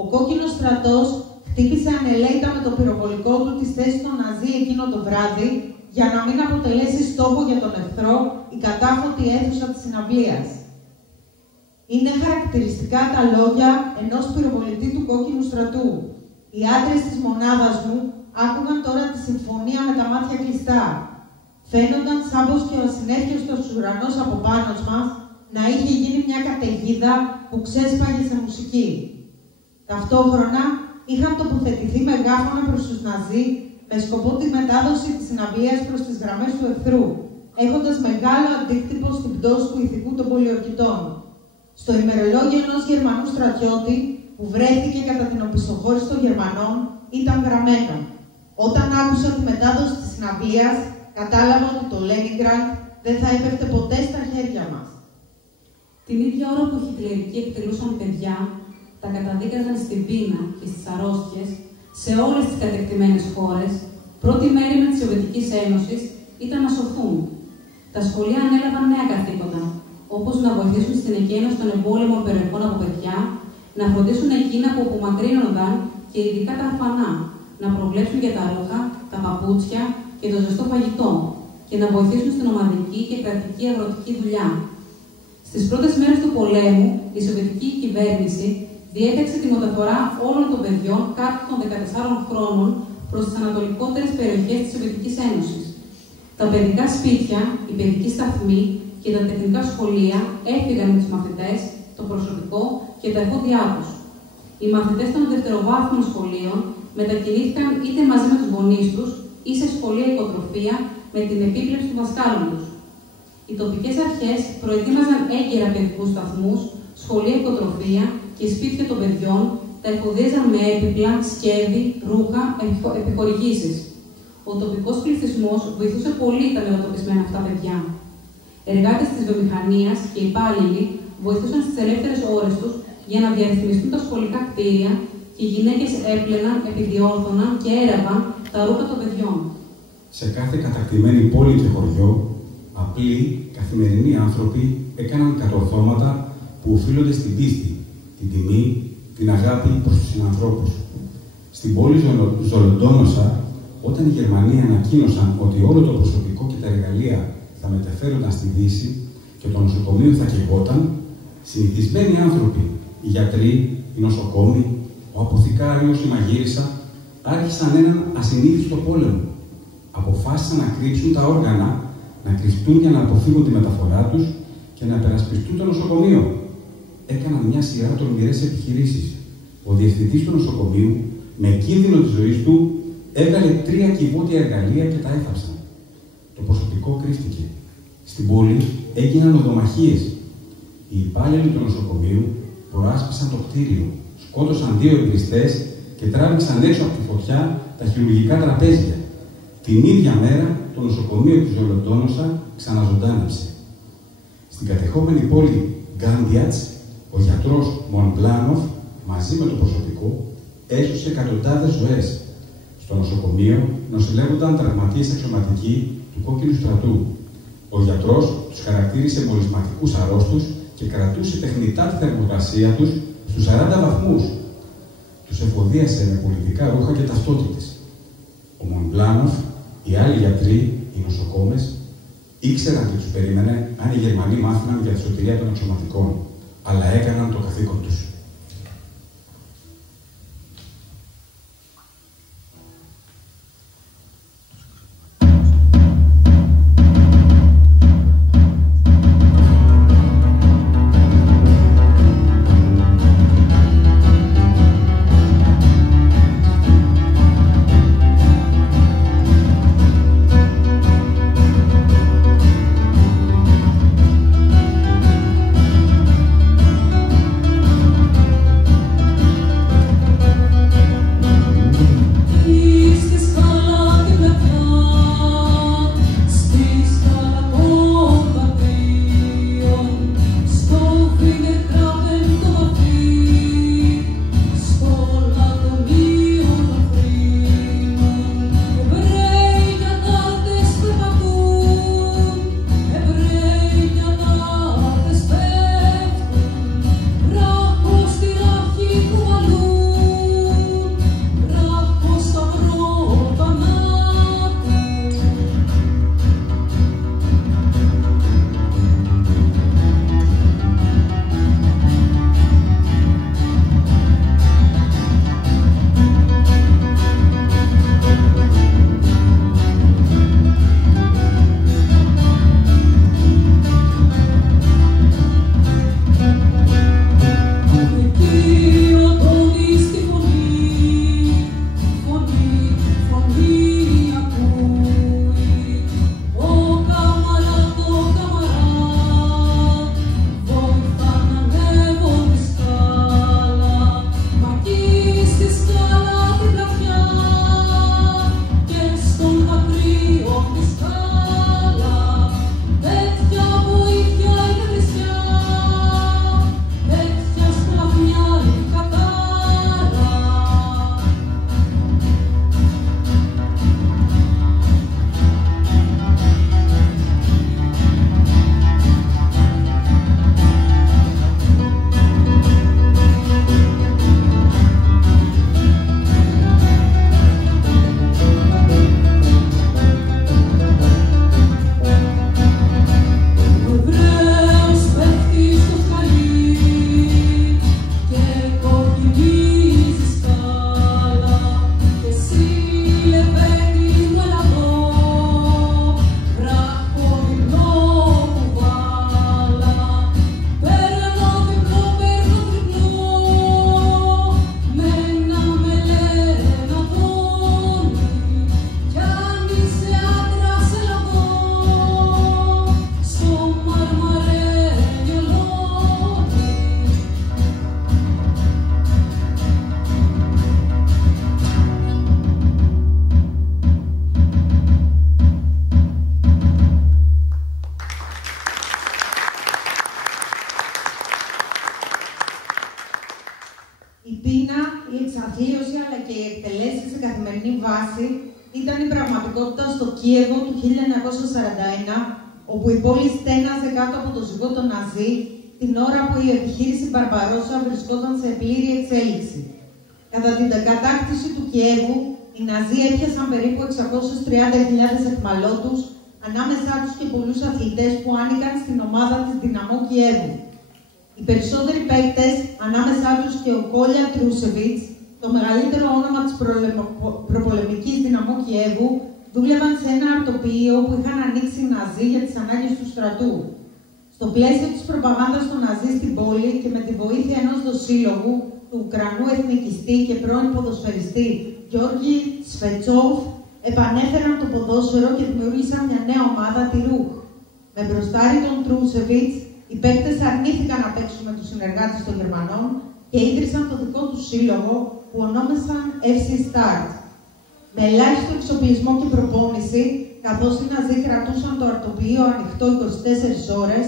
Ο κόκκινος στρατός χτύπησε ανελαίητα με το πυροβολικό του τις θέσεις των Ναζί εκείνο το βράδυ, για να μην αποτελέσει στόχο για τον εχθρό η κατάφωτη αίθουσα της συναυλίας. Είναι χαρακτηριστικά τα λόγια ενός πυροβολητή του κόκκινου στρατού. Οι άντρες της μονάδας μου άκουγαν τώρα τη συμφωνία με τα μάτια κλειστά. Φαίνονταν σαν πως και ο ασυνέρχεστος ουρανός από πάνω μας να είχε γίνει μια καταιγίδα που ξέσπαγε σε μουσική. Ταυτόχρονα είχαν τοποθετηθεί μεγάφωνα προς τους Ναζί με σκοπό τη μετάδοση της συναυλίας προς τις γραμμές του εχθρού, έχοντας μεγάλο αντίκτυπο στην πτώση του ηθικού των πολιορκητών. Στο ημερολόγιο ενός Γερμανού στρατιώτη, που βρέθηκε κατά την οπισθοχώρηση των Γερμανών, ήταν γραμμένο: «Όταν άκουσα τη μετάδοση της συναυλίας, κατάλαβα ότι το Λένινγκραντ δεν θα έπεφτε ποτέ στα χέρια μας». Την ίδια ώρα που οι χιτλερικοί εκτελούσαν παιδιά, τα καταδίκαζαν στην πείνα και στις αρρώστιες σε όλες τις κατεκτημένες χώρες, πρώτη μέρημνα της Σοβιετικής Ένωσης ήταν να σωθούν. Τα σχολεία ανέλαβαν νέα καθήκοντα, όπως να βοηθήσουν στην εκένωση των εμπόλεμων περιοχών από παιδιά, να φροντίσουν εκείνα που απομακρύνονταν και ειδικά τα ορφανά, να προβλέψουν για τα ρούχα, τα παπούτσια και το ζεστό φαγητό και να βοηθήσουν στην ομαδική και κρατική αγροτική δουλειά. Στις πρώτες μέρες του πολέμου, η Σοβιετική κυβέρνηση διέταξε τη μεταφορά όλων των παιδιών κάτω των 14 χρόνων προς τις ανατολικότερες περιοχές της Σοβιετικής Ένωσης. Τα παιδικά σπίτια, οι παιδικοί σταθμοί και τα τεχνικά σχολεία έφυγαν με τους μαθητές, το προσωπικό και τα εφόδια τους. Οι μαθητές των δευτεροβάθμιων σχολείων μετακινήθηκαν είτε μαζί με τους γονείς τους ή σε σχολεία οικοτροφία με την επίβλεψη του δασκάλου τους. Οι τοπικές αρχές προετοίμαζαν έγκαιρα παιδικούς σταθμούς, σχολεία οικοτροφία και σπίτια των παιδιών, τα εφοδίαζαν με έπιπλα, σκεύη, ρούχα, επιχορηγήσεις. Ο τοπικός πληθυσμός βοηθούσε πολύ τα μετατοπισμένα αυτά παιδιά. Εργάτες της βιομηχανίας και υπάλληλοι βοηθούσαν στις ελεύθερες ώρες τους για να διαρρυθμιστούν τα σχολικά κτίρια και οι γυναίκες έπλαιναν, επιδιόρθωναν και έραβαν τα ρούχα των παιδιών. Σε κάθε κατακτημένη πόλη και χωριό, απλοί καθημερινοί άνθρωποι έκαναν κατορθώματα που οφείλονται στην πίστη, την τιμή, την αγάπη προς τους συνανθρώπους. Στην πόλη Ζολοντόνοσσα, όταν οι Γερμανοί ανακοίνωσαν ότι όλο το προσωπικό και τα εργαλεία θα μεταφέρονταν στη Δύση και το νοσοκομείο θα καιγόταν, συνηθισμένοι άνθρωποι, οι γιατροί, οι νοσοκόμοι, ο αποθηκάριος, η μαγείρισα, άρχισαν έναν ασυνήθιστο πόλεμο. Αποφάσισαν να κρύψουν τα όργανα, να κρυφτούν για να αποφύγουν τη μεταφορά τους και να περασπιστούν το νοσοκομείο. Έκαναν μια σειρά τολμηρές επιχειρήσεις. Ο διευθυντής του νοσοκομείου, με κίνδυνο της ζωής του, έβγαλε 3 κυβότια εργαλεία και τα έθαψαν. Το προσωπικό κρύφτηκε. Στην πόλη έγιναν οδομαχίες. Οι υπάλληλοι του νοσοκομείου προάσπισαν το κτίριο, σκότωσαν 2 εμπριστές και τράβηξαν έξω από τη φωτιά τα χειρουργικά τραπέζια. Την ίδια μέρα το νοσοκομείο της Ζολοντόνοσσα ξαναζωντάνεψε. Στην κατεχόμενη πόλη Γκάντιατς, ο γιατρός Μονπλάνοφ μαζί με το προσωπικό έσωσε εκατοντάδες ζωές. Στο νοσοκομείο νοσηλεύονταν τραυματίες αξιωματικοί του κόκκινου στρατού. Ο γιατρός τους χαρακτήρισε μολυσματικούς αρρώστους και κρατούσε τεχνητά τη θερμοκρασία τους στους 40 βαθμούς. Τους εφοδίασε με πολιτικά ρούχα και ταυτότητες. Ο Μονπλάνοφ, οι άλλοι γιατροί, οι νοσοκόμες, ήξεραν τι τους περίμενε αν οι Γερμανοί μάθαιναν για τη σωτηρία των αξιωματικών, αλλά έκαναν το καθήκον τους. δράση ήταν η πραγματικότητα στο Κίεβο του 1941, όπου η πόλη στέναζε κάτω από το ζυγό των Ναζί, την ώρα που η επιχείρηση Μπαρμπαρόσα βρισκόταν σε πλήρη εξέλιξη. Κατά την κατάκτηση του Κιέβου, οι Ναζί έπιασαν περίπου 630.000 αιχμαλώτους, ανάμεσά τους και πολλούς αθλητές που άνοικαν στην ομάδα της Δυναμό Κιέβου. Οι περισσότεροι παίκτες, ανάμεσά τους και ο Κόλια Τρούσεβιτς, το μεγαλύτερο όνομα της προπολεμικής Δυναμό Κιέβου, δούλευαν σε ένα αρτοποιείο που είχαν ανοίξει οι Ναζί για τις ανάγκες του στρατού. Στο πλαίσιο της προπαγάνδας των Ναζί στην πόλη και με τη βοήθεια ενός δοσύλλογου, του Ουκρανού εθνικιστή και πρώην ποδοσφαιριστή Γιώργη Σφετσόφ, επανέφεραν το ποδόσφαιρο και δημιούργησαν μια νέα ομάδα, τη Ρούχ. Με μπροστάρι τον Τρούσεβιτς, οι παίκτες αρνήθηκαν να παίξουν με τους συνεργάτες των Γερμανών και ίδρυσαν το δικό τους σύλλογο που ονόμασαν FC Start. Με ελάχιστο εξοπλισμό και προπόνηση, καθώς οι Ναζί κρατούσαν το αρτοποιείο ανοιχτό 24 ώρες,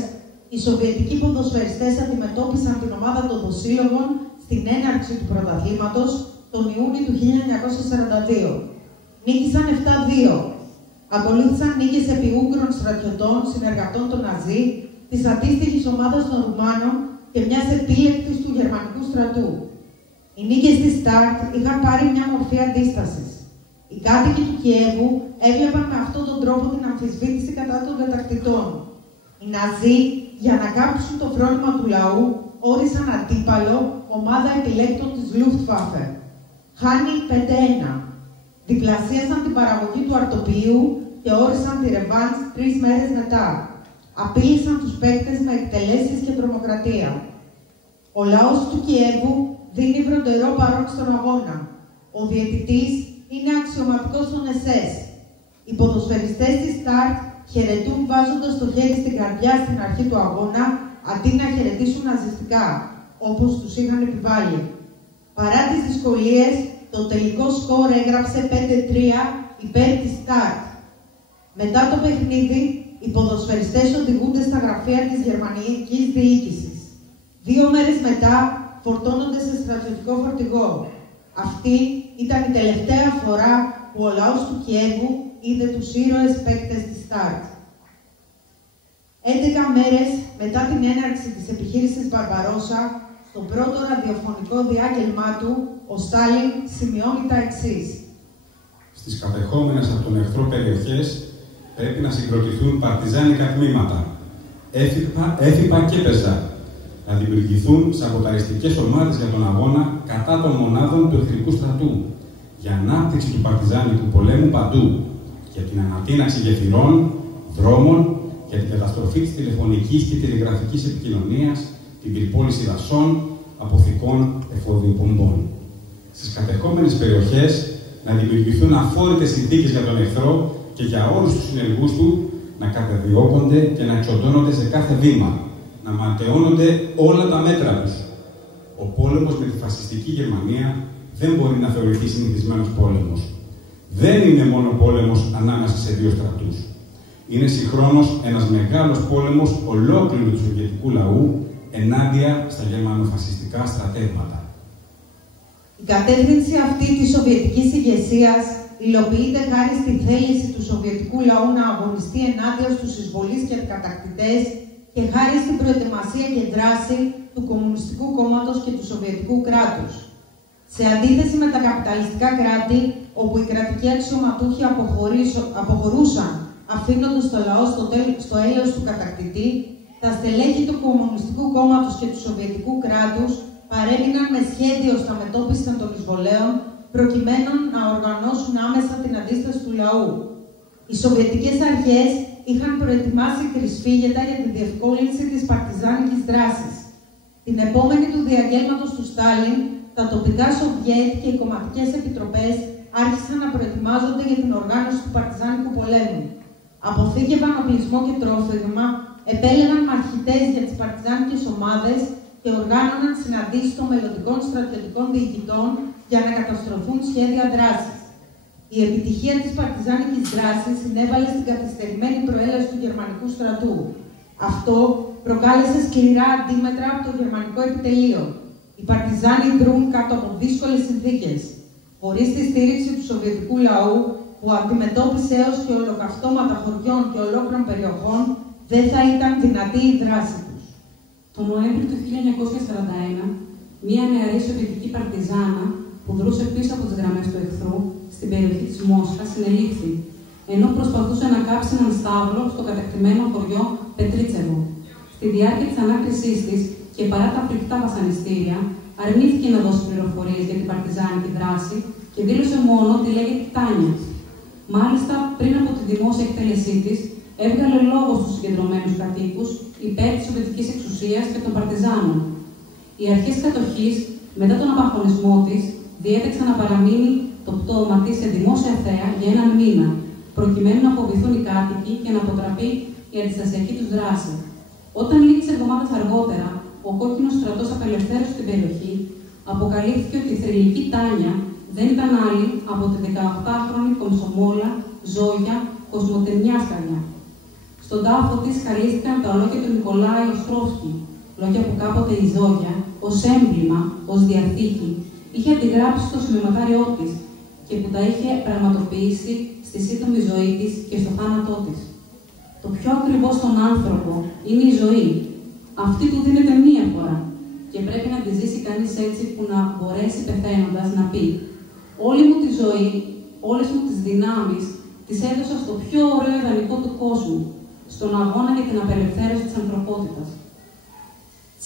οι Σοβιετικοί ποδοσφαιριστές αντιμετώπισαν την ομάδα των δοσύλλογων στην έναρξη του πρωταθλήματος τον Ιούνιο του 1942. Νίκησαν 7-2. Ακολούθησαν νίκες επί Ούγγρων στρατιωτών, συνεργατών των Ναζί, της αντίστοιχης ομάδας των Ρουμάνων και μιας επίλεκτης του γερμανικού στρατού. Οι νίκες της Σταρτ είχαν πάρει μια μορφή αντίστασης. Οι κάτοικοι του Κιέβου έβλεπαν με αυτόν τον τρόπο την αμφισβήτηση κατά των μετακτητών. Οι Ναζί, για να κάψουν το φρόνημα του λαού, όρισαν αντίπαλο ομάδα επιλέκτων της Luftwaffe. Χάνει 5-1. Διπλασίασαν την παραγωγή του αρτοποιείου και όρισαν τη ρεβάνς 3 μέρες μετά. Απείλησαν τους παίκτες με εκτελέσεις και τρομοκρατία. Ο λαός του Κιέβου δίνει βροντερό παρόν στον αγώνα. Ο διαιτητής είναι αξιωματικός των SS. Οι ποδοσφαιριστές της Σταρτ χαιρετούν βάζοντας το χέρι στην καρδιά στην αρχή του αγώνα, αντί να χαιρετήσουν ναζιστικά, όπως τους είχαν επιβάλει. Παρά τις δυσκολίες, το τελικό σκορ έγραψε 5-3 υπέρ της Σταρτ. Μετά το παιχνίδι, οι ποδοσφαιριστές οδηγούνται στα γραφεία της γερμανικής διοίκησης. 2 μέρες μετά, φορτώνονται σε στρατιωτικό φορτηγό. Αυτή ήταν η τελευταία φορά που ο λαός του Κιέβου είδε τους ήρωες παίκτες της Σταρτ. 11 μέρες μετά την έναρξη της επιχείρησης Μπαρμπαρόσα, στο πρώτο ραδιοφωνικό διάγγελμά του, ο Στάλιν σημειώνει τα εξής. Στις κατεχόμενες από τον εχθρό περιοχές πρέπει να συγκροτηθούν παρτιζάνικα τμήματα, έφυπα και πεζά, να δημιουργηθούν σαμποταριστικές ομάδες για τον αγώνα κατά των μονάδων του εχθρικού στρατού, για ανάπτυξη του παρτιζάνικου πολέμου παντού, για την ανατείναξη γεφυρών, δρόμων, για την καταστροφή της τηλεφωνικής και τηλεγραφικής επικοινωνίας, την πυρπόληση δασών, αποθηκών εφοδιοπομπών. Στις κατεχόμενες περιοχές να δημιουργηθούν αφόρητες συνθήκες για τον εχθρό και για όλους τους συνεργούς του να καταδιώκονται και να εξοντώνονται σε κάθε βήμα, να ματαιώνονται όλα τα μέτρα τους. Ο πόλεμος με τη φασιστική Γερμανία δεν μπορεί να θεωρηθεί συνηθισμένος πόλεμος. Δεν είναι μόνο πόλεμος ανάμεσα σε 2 στρατούς. Είναι συγχρόνως ένας μεγάλος πόλεμος ολόκληρου του σοβιετικού λαού ενάντια στα γερμανοφασιστικά στρατεύματα. Η κατεύθυνση αυτή της σοβιετικής ηγεσίας υλοποιείται χάρη στη θέληση του σοβιετικού λαού να αγωνιστεί ενάντια στους εισβολείς και κατακτητές και χάρη στην προετοιμασία και δράση του Κομμουνιστικού Κόμματος και του Σοβιετικού κράτους. Σε αντίθεση με τα καπιταλιστικά κράτη, όπου οι κρατικοί αξιωματούχοι αποχωρούσαν αφήνοντας το λαό στο έλεος του κατακτητή, τα στελέχη του Κομμουνιστικού Κόμματος και του Σοβιετικού κράτους παρέμειναν με σχέδιο στα μετώπιση των εισβολέων, προκειμένου να οργανώσουν άμεσα την αντίσταση του λαού. Οι Σοβιετικές αρχές είχαν προετοιμάσει κρυσφύγετα για τη διευκόλυνση της παρτιζάνικης δράσης. Την επόμενη του διαγγέλματος του Στάλιν, τα τοπικά Σοβιέτ και οι κομματικές επιτροπές άρχισαν να προετοιμάζονται για την οργάνωση του παρτιζάνικου πολέμου. Αποθήκευαν οπλισμό και τρόφιμα, επέλεγαν μαχητές για τις παρτιζάνικες ομάδες και οργάνωναν συναντήσεις των μελλοντικών στρατιωτικών διοικητών για να καταστροφούν σχέδια δράσης. Η επιτυχία της παρτιζάνικης δράσης συνέβαλε στην καθυστερημένη προέλαση του γερμανικού στρατού. Αυτό προκάλεσε σκληρά αντίμετρα από το γερμανικό επιτελείο. Οι παρτιζάνοι δρούν κάτω από δύσκολες συνθήκες. Χωρίς τη στήριξη του Σοβιετικού λαού, που αντιμετώπισε έως και ολοκαυτώματα χωριών και ολόκληρων περιοχών, δεν θα ήταν δυνατή η δράση τους. Το Νοέμβριο του 1941, μία νεαρή σοβιετική παρτιζάνα που δρούσε πίσω από τις γραμμές του εχθρού, στην περιοχή της Μόσχας, συνελήφθη, ενώ προσπαθούσε να κάψει έναν στάβλο στο κατακτημένο χωριό Πετρίτσεβο. Στη διάρκεια της ανάκρισής της και παρά τα φρικτά βασανιστήρια, αρνήθηκε να δώσει πληροφορίες για την παρτιζάνικη δράση και δήλωσε μόνο ότι λέγεται Τάνια. Μάλιστα, πριν από τη δημόσια εκτέλεσή της, έβγαλε λόγο στους συγκεντρωμένους κατοίκους υπέρ της σοβιετικής εξουσίας και των παρτιζάνων. Οι αρχές κατοχής, μετά τον απαγχωνισμό της, διέταξαν να παραμείνει το πτώμα της σε δημόσια θέα για έναν μήνα, προκειμένου να αποβηθούν οι κάτοικοι και να αποτραπεί η αντιστασιακή τους δράση. Όταν λίγες εβδομάδες αργότερα ο κόκκινος στρατός απελευθέρωσε την περιοχή, αποκαλύφθηκε ότι η θρυλική Τάνια δεν ήταν άλλη από τη 18χρονη κομσομόλα Ζόγια Κοσμοτεμιάσκαρια. Στον τάφο της καλύστηκαν τα λόγια του Νικολάη Οστρόφσκι, λόγια που κάποτε η Ζόγια, ως έμβλημα, ως διαθήκη, είχε αντιγράψει στο σημειωματάριό της και που τα είχε πραγματοποιήσει στη σύντομη ζωή της και στο θάνατό της. Το πιο ακριβό στον άνθρωπο είναι η ζωή. Αυτή του δίνεται μία φορά και πρέπει να τη ζήσει κανείς έτσι που να μπορέσει πεθαίνοντας να πει «Όλη μου τη ζωή, όλες μου τις δυνάμεις τις έδωσα στο πιο ωραίο ιδανικό του κόσμου, στον αγώνα για την απελευθέρωση της ανθρωπότητας».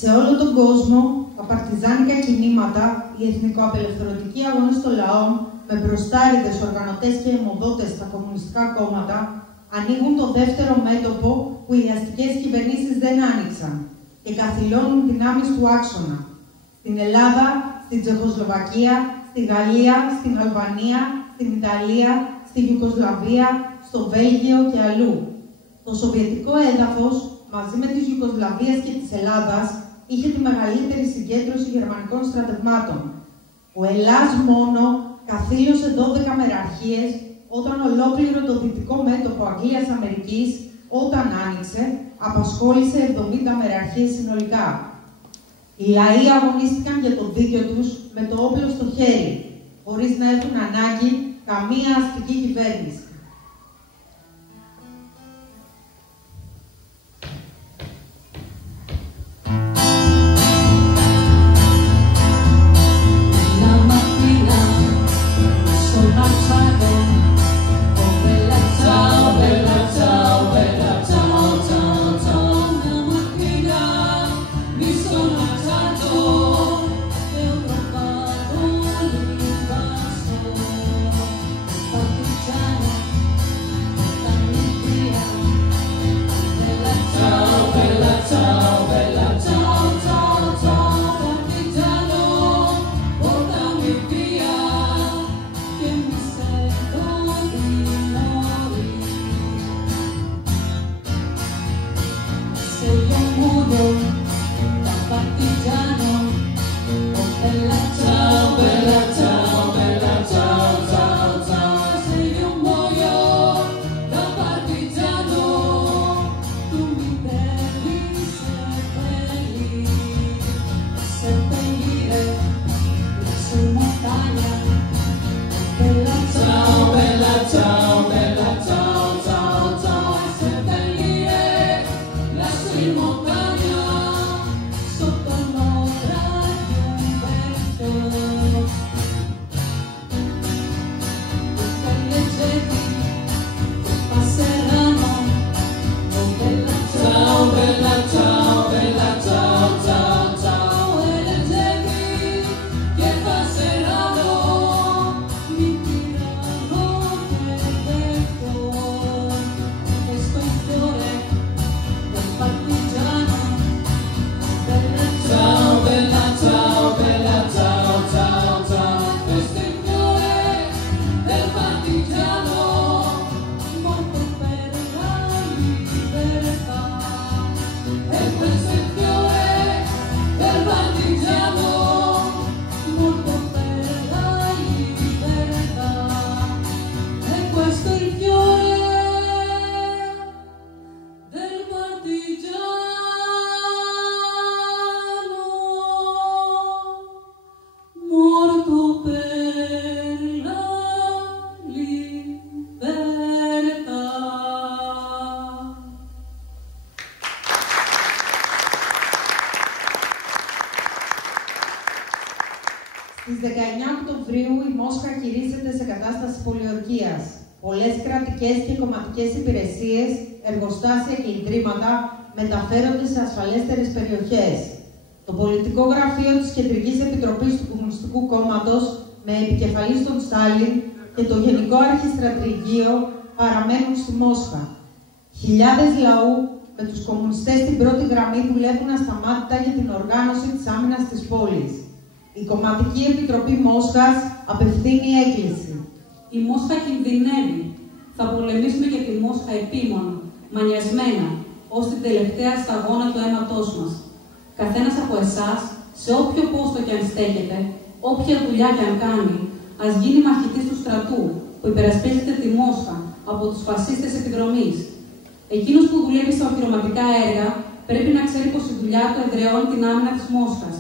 Σε όλο τον κόσμο, τα παρτιζάνικα κινήματα, οι εθνικοαπελευθερωτικοί αγώνες των λαών, με μπροστάριδες, οργανωτές και αιμοδότες στα κομμουνιστικά κόμματα, ανοίγουν το δεύτερο μέτωπο που οι αστικές κυβερνήσεις δεν άνοιξαν και καθυλώνουν δυνάμεις του άξονα. Στην Ελλάδα, στην Τσεχοσλοβακία, στη Γαλλία, στην Αλβανία, στην Ιταλία, στη Ιουγκοσλαβία, στο Βέλγιο και αλλού. Το σοβιετικό έδαφος, μαζί με της Ιουγκοσλαβίας και της Ελλάδας, είχε τη μεγαλύτερη συγκέντρωση γερμανικών στρατευμάτων. Ο Ελλάς μόνο καθήλωσε 12 μεραρχίες, όταν ολόκληρο το δυτικό μέτωπο Αγγλίας-Αμερικής, όταν άνοιξε, απασχόλησε 70 μεραρχίες συνολικά. Οι λαοί αγωνίστηκαν για το δίκαιο τους με το όπλο στο χέρι, χωρίς να έχουν ανάγκη καμία αστική κυβέρνηση. Partigiano Μόσχα κηρύσσεται σε κατάσταση πολιορκίας. Πολλές κρατικές και κομματικές υπηρεσίες, εργοστάσια και ιδρύματα μεταφέρονται σε ασφαλέστερες περιοχές. Το πολιτικό γραφείο της Κεντρικής Επιτροπής του Κομμουνιστικού Κόμματος, με επικεφαλής τον Στάλιν, και το Γενικό Αρχιστρατηγείο παραμένουν στη Μόσχα. Χιλιάδες λαού με τους κομμουνιστές στην πρώτη γραμμή δουλεύουν ασταμάτητα για την οργάνωση της άμυνας της πόλης. Η Κομματική Επιτροπή Μόσχας απευθύνει έκκληση. Η Μόσχα κινδυνεύει. Θα πολεμήσουμε για τη Μόσχα επίμονα, μανιασμένα, ως την τελευταία σταγόνα του αίματός μας. Καθένας από εσάς, σε όποιο πόστο κι αν στέκεται, όποια δουλειά κι αν κάνει, ας γίνει μαχητής του στρατού που υπερασπίζεται τη Μόσχα από τους φασίστες επιδρομής. Εκείνος που δουλεύει στα οχυρωματικά έργα πρέπει να ξέρει πως η δουλειά του εδραιώνει την άμυνα της Μόσχας.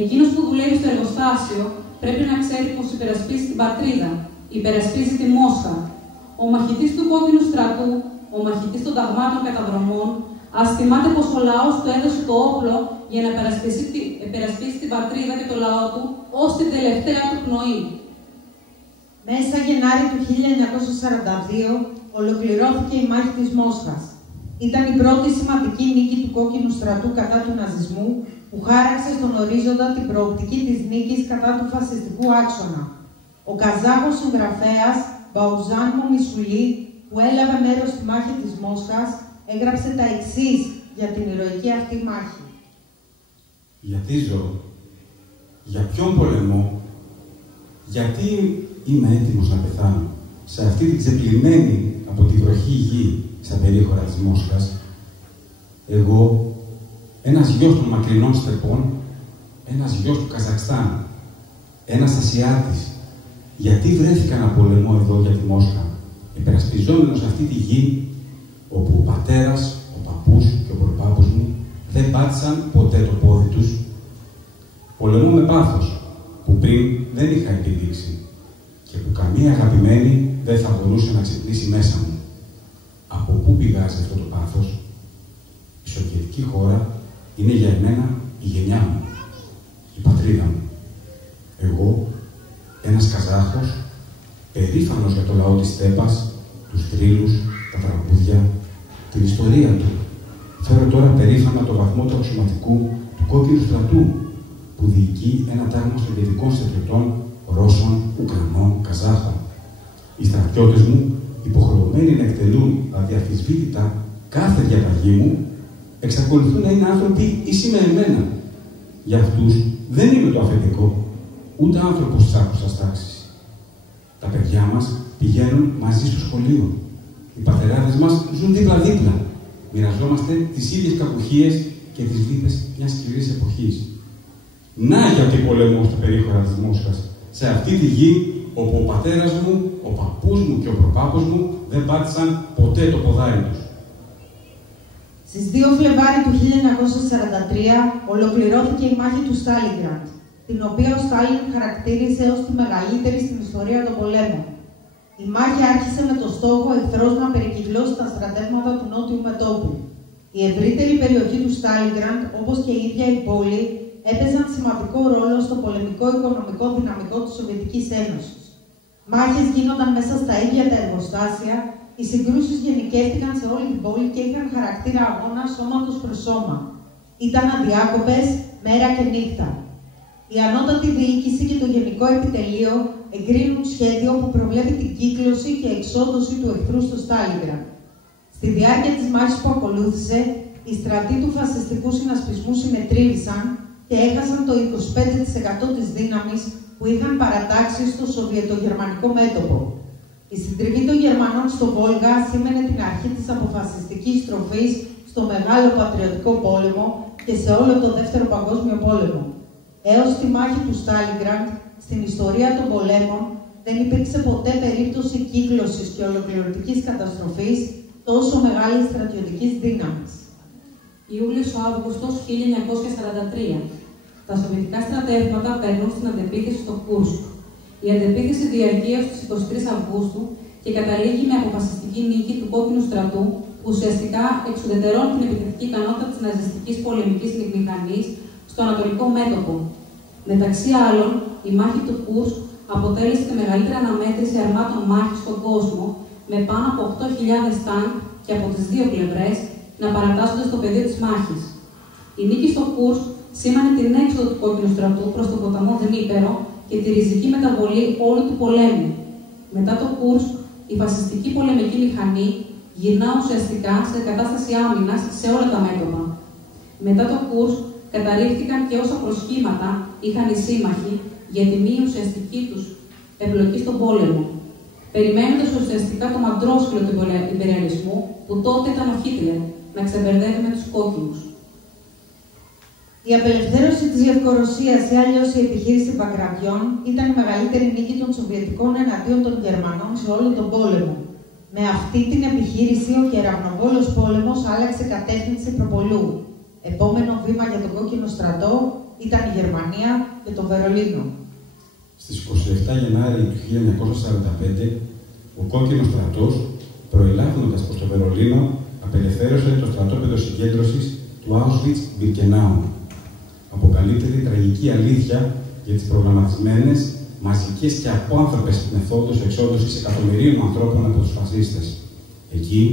Εκείνος που δουλεύει στο εργοστάσιο πρέπει να ξέρει πως υπερασπίζει την πατρίδα, υπερασπίζει τη Μόσχα. Ο μαχητής του κόκκινου στρατού, ο μαχητής των ταγμάτων καταδρομών, ας θυμάται πως ο λαός του έδωσε το όπλο για να υπερασπίσει την πατρίδα και το λαό του ως την τελευταία του πνοή. Μέσα Γενάρη του 1942 ολοκληρώθηκε η μάχη της Μόσχας. Ήταν η πρώτη σημαντική νίκη του κόκκινου στρατού κατά του ναζισμού, που χάραξε στον ορίζοντα την προοπτική της νίκης κατά του φασιστικού άξονα. Ο Καζάχος συγγραφέας Μπαουζάν Μομισουλή, που έλαβε μέρος στη μάχη της Μόσχας, έγραψε τα εξής για την ηρωική αυτή μάχη. Γιατί ζω, για ποιον πολεμώ, γιατί είμαι έτοιμος να πεθάνω σε αυτή την ξεπλημμένη από τη βροχή γη στα περίχωρα της Μόσχας, εγώ, ένας γιος των μακρινών στεπών, ένας γιος του Καζακστάν, ένας Ασιάτης, γιατί βρέθηκα να πολεμώ εδώ για τη Μόσχα, υπερασπιζόμενος αυτή τη γη, όπου ο πατέρας, ο παππούς και ο προπάπους μου δεν πάτησαν ποτέ το πόδι τους. Πολεμώ με πάθος, που πριν δεν είχα επιδείξει και που καμία αγαπημένη δεν θα μπορούσε να ξυπνήσει μέσα μου. Από πού πηγάζει αυτό το πάθος? Η σοβιετική χώρα είναι για εμένα η γενιά μου, η πατρίδα μου. Εγώ, ένας Καζάχος, περήφανος για το λαό της στέπας, τους θρύλους, τα τραγούδια, την ιστορία του. Φέρω τώρα περήφανα το βαθμό του αξιωματικού του κόκκινου στρατού, που διοικεί ένα τάγμα σοβιετικών στρατιωτών, Ρώσων, Ουκρανών, Καζάχων. Οι στρατιώτες μου, υποχρεωμένοι να εκτελούν αδιαφυσβήτητα κάθε διαταγή μου, εξακολουθούν να είναι άνθρωποι ίσοι με εμένα. Για αυτούς δεν είμαι το αφεντικό, ούτε άνθρωπος της άκουσας τάξης. Τα παιδιά μας πηγαίνουν μαζί στο σχολείο. Οι πατεράδες μας ζουν δίπλα-δίπλα. Μοιραζόμαστε τις ίδιες κακουχίες και τις λύπες μιας σκληρής εποχής. Να γιατί πολεμώ στα περίχωρα της Μόσχας, σε αυτή τη γη όπου ο πατέρας μου, ο παππούς μου και ο προπάπους μου δεν πάτησαν ποτέ το ποδάρι τους. Στις 2 Φλεβάρι του 1943 ολοκληρώθηκε η μάχη του Στάλινγκραντ, την οποία ο Στάλιν χαρακτήρισε ως τη μεγαλύτερη στην ιστορία των πολέμων. Η μάχη άρχισε με το στόχο εχθρός να περικυκλώσει τα στρατεύματα του νότιου μετώπου. Η ευρύτερη περιοχή του Στάλινγκραντ, όπως και η ίδια η πόλη, έπαιζαν σημαντικό ρόλο στο πολεμικό οικονομικό δυναμικό της Σοβιετικής Ένωσης. Μάχες γίνονταν μέσα στα ίδια τα εργοστάσια, οι συγκρούσεις γενικεύτηκαν σε όλη την πόλη και είχαν χαρακτήρα αγώνα σώματος προς σώμα. Ήταν αδιάκοπες μέρα και νύχτα. Η ανώτατη διοίκηση και το Γενικό Επιτελείο εγκρίνουν σχέδιο που προβλέπει την κύκλωση και εξόδωση του εχθρού στο Στάλινγκραντ. Στη διάρκεια της μάχης που ακολούθησε, οι στρατοί του φασιστικού συνασπισμού συμμετρίβησαν και έχασαν το 25% της δύναμης που είχαν παρατάξει στο σοβιετογερμανικό μέτωπο. Η συντριβή των Γερμανών στο Βόλγα σήμαινε την αρχή της αποφασιστικής στροφής στο Μεγάλο Πατριωτικό Πόλεμο και σε όλο το Δεύτερο Παγκόσμιο Πόλεμο. Έως τη μάχη του Στάλινγκραντ, στην ιστορία των πολέμων, δεν υπήρξε ποτέ περίπτωση κύκλωσης και ολοκληρωτικής καταστροφής τόσο μεγάλης στρατιωτικής δύναμης. Ιούλιος-Αύγουστος 1943. Τα σοβιετικά στρατεύματα περνούν στην αντεπίθεση στο Κούρσκ. Η αντεπίθεση διαρκεί έως τις 23 Αυγούστου και καταλήγει με αποφασιστική νίκη του κόκκινου στρατού, που ουσιαστικά εξουδετερώνει την επιθετική ικανότητα της ναζιστικής πολεμικής μηχανής στο ανατολικό μέτωπο. Μεταξύ άλλων, η μάχη του Κούρσκ αποτέλεσε τη μεγαλύτερη αναμέτρηση αρμάτων μάχης στον κόσμο, με πάνω από 8.000 τάγκ και από τις δύο πλευρές να παρατάσσονται στο πεδίο της μάχης. Η νίκη στο Κούρσκ σήμανε την έξοδο του κόκκινου στρατού προς τον ποταμό Δνίπερο και τη ριζική μεταβολή όλου του πολέμου. Μετά το Κούρσκ, η φασιστική πολεμική μηχανή γυρνά ουσιαστικά σε κατάσταση άμυνας σε όλα τα μέτωπα. Μετά το Κούρσκ, καταρρίφθηκαν και όσα προσχήματα είχαν οι σύμμαχοι για τη μη ουσιαστική τους εμπλοκή στον πόλεμο, περιμένοντας ουσιαστικά το μαντρόσκυλο του υπεριαλισμού, που τότε ήταν ο Χίτλερ, να ξεμπερδεύει με τους κόκκινους. Η απελευθέρωση της Λευκορωσίας ή αλλιώς η επιχείρηση Μπαγκραντιών ήταν η μεγαλύτερη νίκη των Σοβιετικών εναντίον των Γερμανών σε όλο τον πόλεμο. Με αυτή την επιχείρηση, ο κεραυνοβόλος πόλεμος άλλαξε κατεύθυνση προπολού. Επόμενο βήμα για τον κόκκινο στρατό ήταν η Γερμανία και το Βερολίνο. Στις 27 Γενάρη του 1945, ο κόκκινος στρατός, προελάβοντας προς το Βερολίνο, απελευθέρωσε το στρατόπεδο συγκέντρωσης του Auschwitz-Birkenau. Αποκαλύπτεται η τραγική αλήθεια για τις προγραμματισμένες, μαζικές και απάνθρωπες μεθόδους εξόντωσης εκατομμυρίων ανθρώπων από τους φασίστες. Εκεί,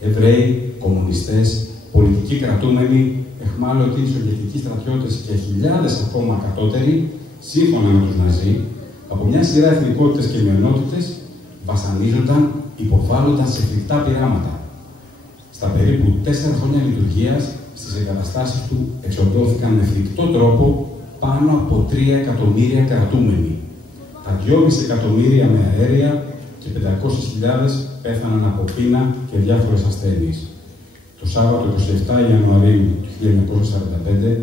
Εβραίοι, κομμουνιστές, πολιτικοί κρατούμενοι, εχμάλωτοι σοβιετικοί στρατιώτες και χιλιάδες ακόμα κατώτεροι, σύμφωνα με τους Ναζί, από μια σειρά εθνικότητες και μειονότητες, βασανίζονταν, υποβάλλονταν σε φρικτά πειράματα. Στα περίπου 4 χρόνια λειτουργίας, στις εγκαταστάσεις του εξοντώθηκαν με φρικτό τρόπο πάνω από 3 εκατομμύρια κρατούμενοι. Τα 2,5 εκατομμύρια με αέρια και 500.000 πέθαναν από πείνα και διάφορες ασθένειες. Το Σάββατο 27 Ιανουαρίου του 1945,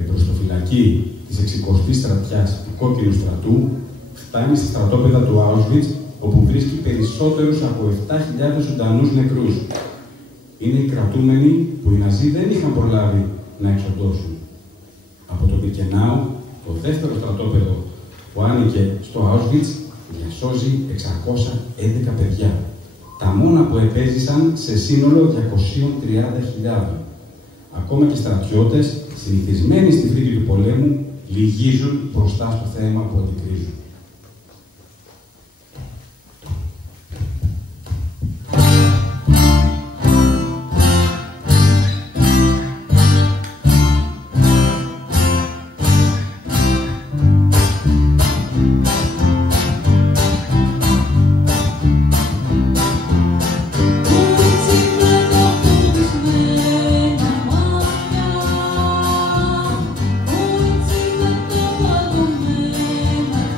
εμπροστοφυλακή της 60ης στρατιάς του Κόκκινου στρατού φτάνει στα στρατόπεδα του Auschwitz, όπου βρίσκει περισσότερους από 7.000 ζωντανούς νεκρούς. Είναι οι κρατούμενοι που οι Ναζί δεν είχαν προλάβει να εξοντώσουν. Από το Μπιρκενάου, το δεύτερο στρατόπεδο που άνοιγε στο Auschwitz, διασώζει 611 παιδιά. Τα μόνα που επέζησαν σε σύνολο 230.000. Ακόμα και στρατιώτες, συνηθισμένοι στη φρίκη του πολέμου, λυγίζουν μπροστά στο θέμα που αντικρίζουν.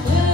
Yeah.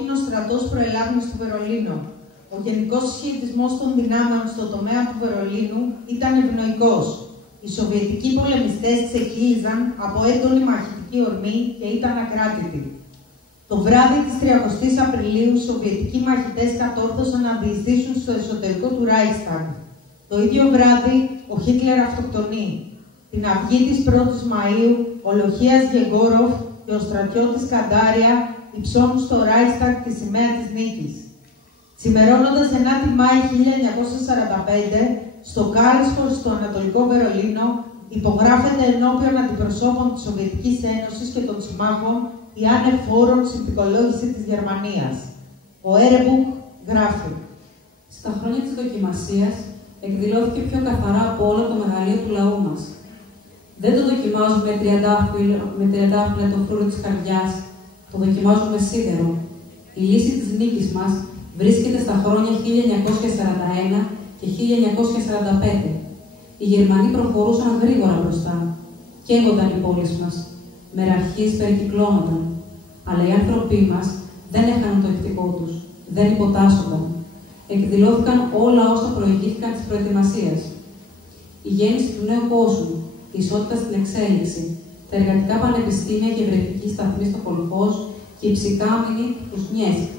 κόκκινος στρατός προελάβει στο Βερολίνο. Ο γενικός συσχετισμός των δυνάμεων στο τομέα του Βερολίνου ήταν ευνοϊκός. Οι Σοβιετικοί πολεμιστές ξεκύλιζαν από έντονη μαχητική ορμή και ήταν ακράτητοι. Το βράδυ της 30ης Απριλίου, οι Σοβιετικοί μαχητές κατόρθωσαν να διεισδύσουν στο εσωτερικό του Ράιχσταγκ. Το ίδιο βράδυ, ο Χίτλερ αυτοκτονεί. Την αυγή της 1ης Μαΐου, ο Λοχίας Γεγκόροφ και ο στρατιώτης Καντάρια υψώνουν στο Ράιχσταγκ τη σημαία της νίκης. Ξημερώνοντας 9η Μάη 1945, στο Κάλισφορ στο Ανατολικό Βερολίνο, υπογράφεται ενώπιον αντιπροσώπων της Σοβιετικής Ένωσης και των συμμάχων η ανεφόρον συνθηκολόγηση της Γερμανίας. Ο Έρεμπουκ γράφει: Στα χρόνια της δοκιμασίας εκδηλώθηκε πιο καθαρά από όλο το μεγαλείο του λαού μας. Δεν το δοκιμάζουμε με τριαντάφυλλα το φρούριο της καρδιάς, το δοκιμάζουμε σίδερο. Η λύση της νίκης μας βρίσκεται στα χρόνια 1941 και 1945. Οι Γερμανοί προχωρούσαν γρήγορα μπροστά. Καίγονταν οι πόλεις μας. Μεραρχίες περικυκλώνονταν. Αλλά οι άνθρωποι μας δεν έχαναν το ηθικό τους. Δεν υποτάσσονταν. Εκδηλώθηκαν όλα όσα προηγήθηκαν της προετοιμασίας. Η γέννηση του νέου κόσμου, η ισότητα στην εξέλιξη, τα εργατικά πανεπιστήμια και βρετικοί σταθμοί στο Κολχός και οι ψυκάμινοι του Σνιέσκ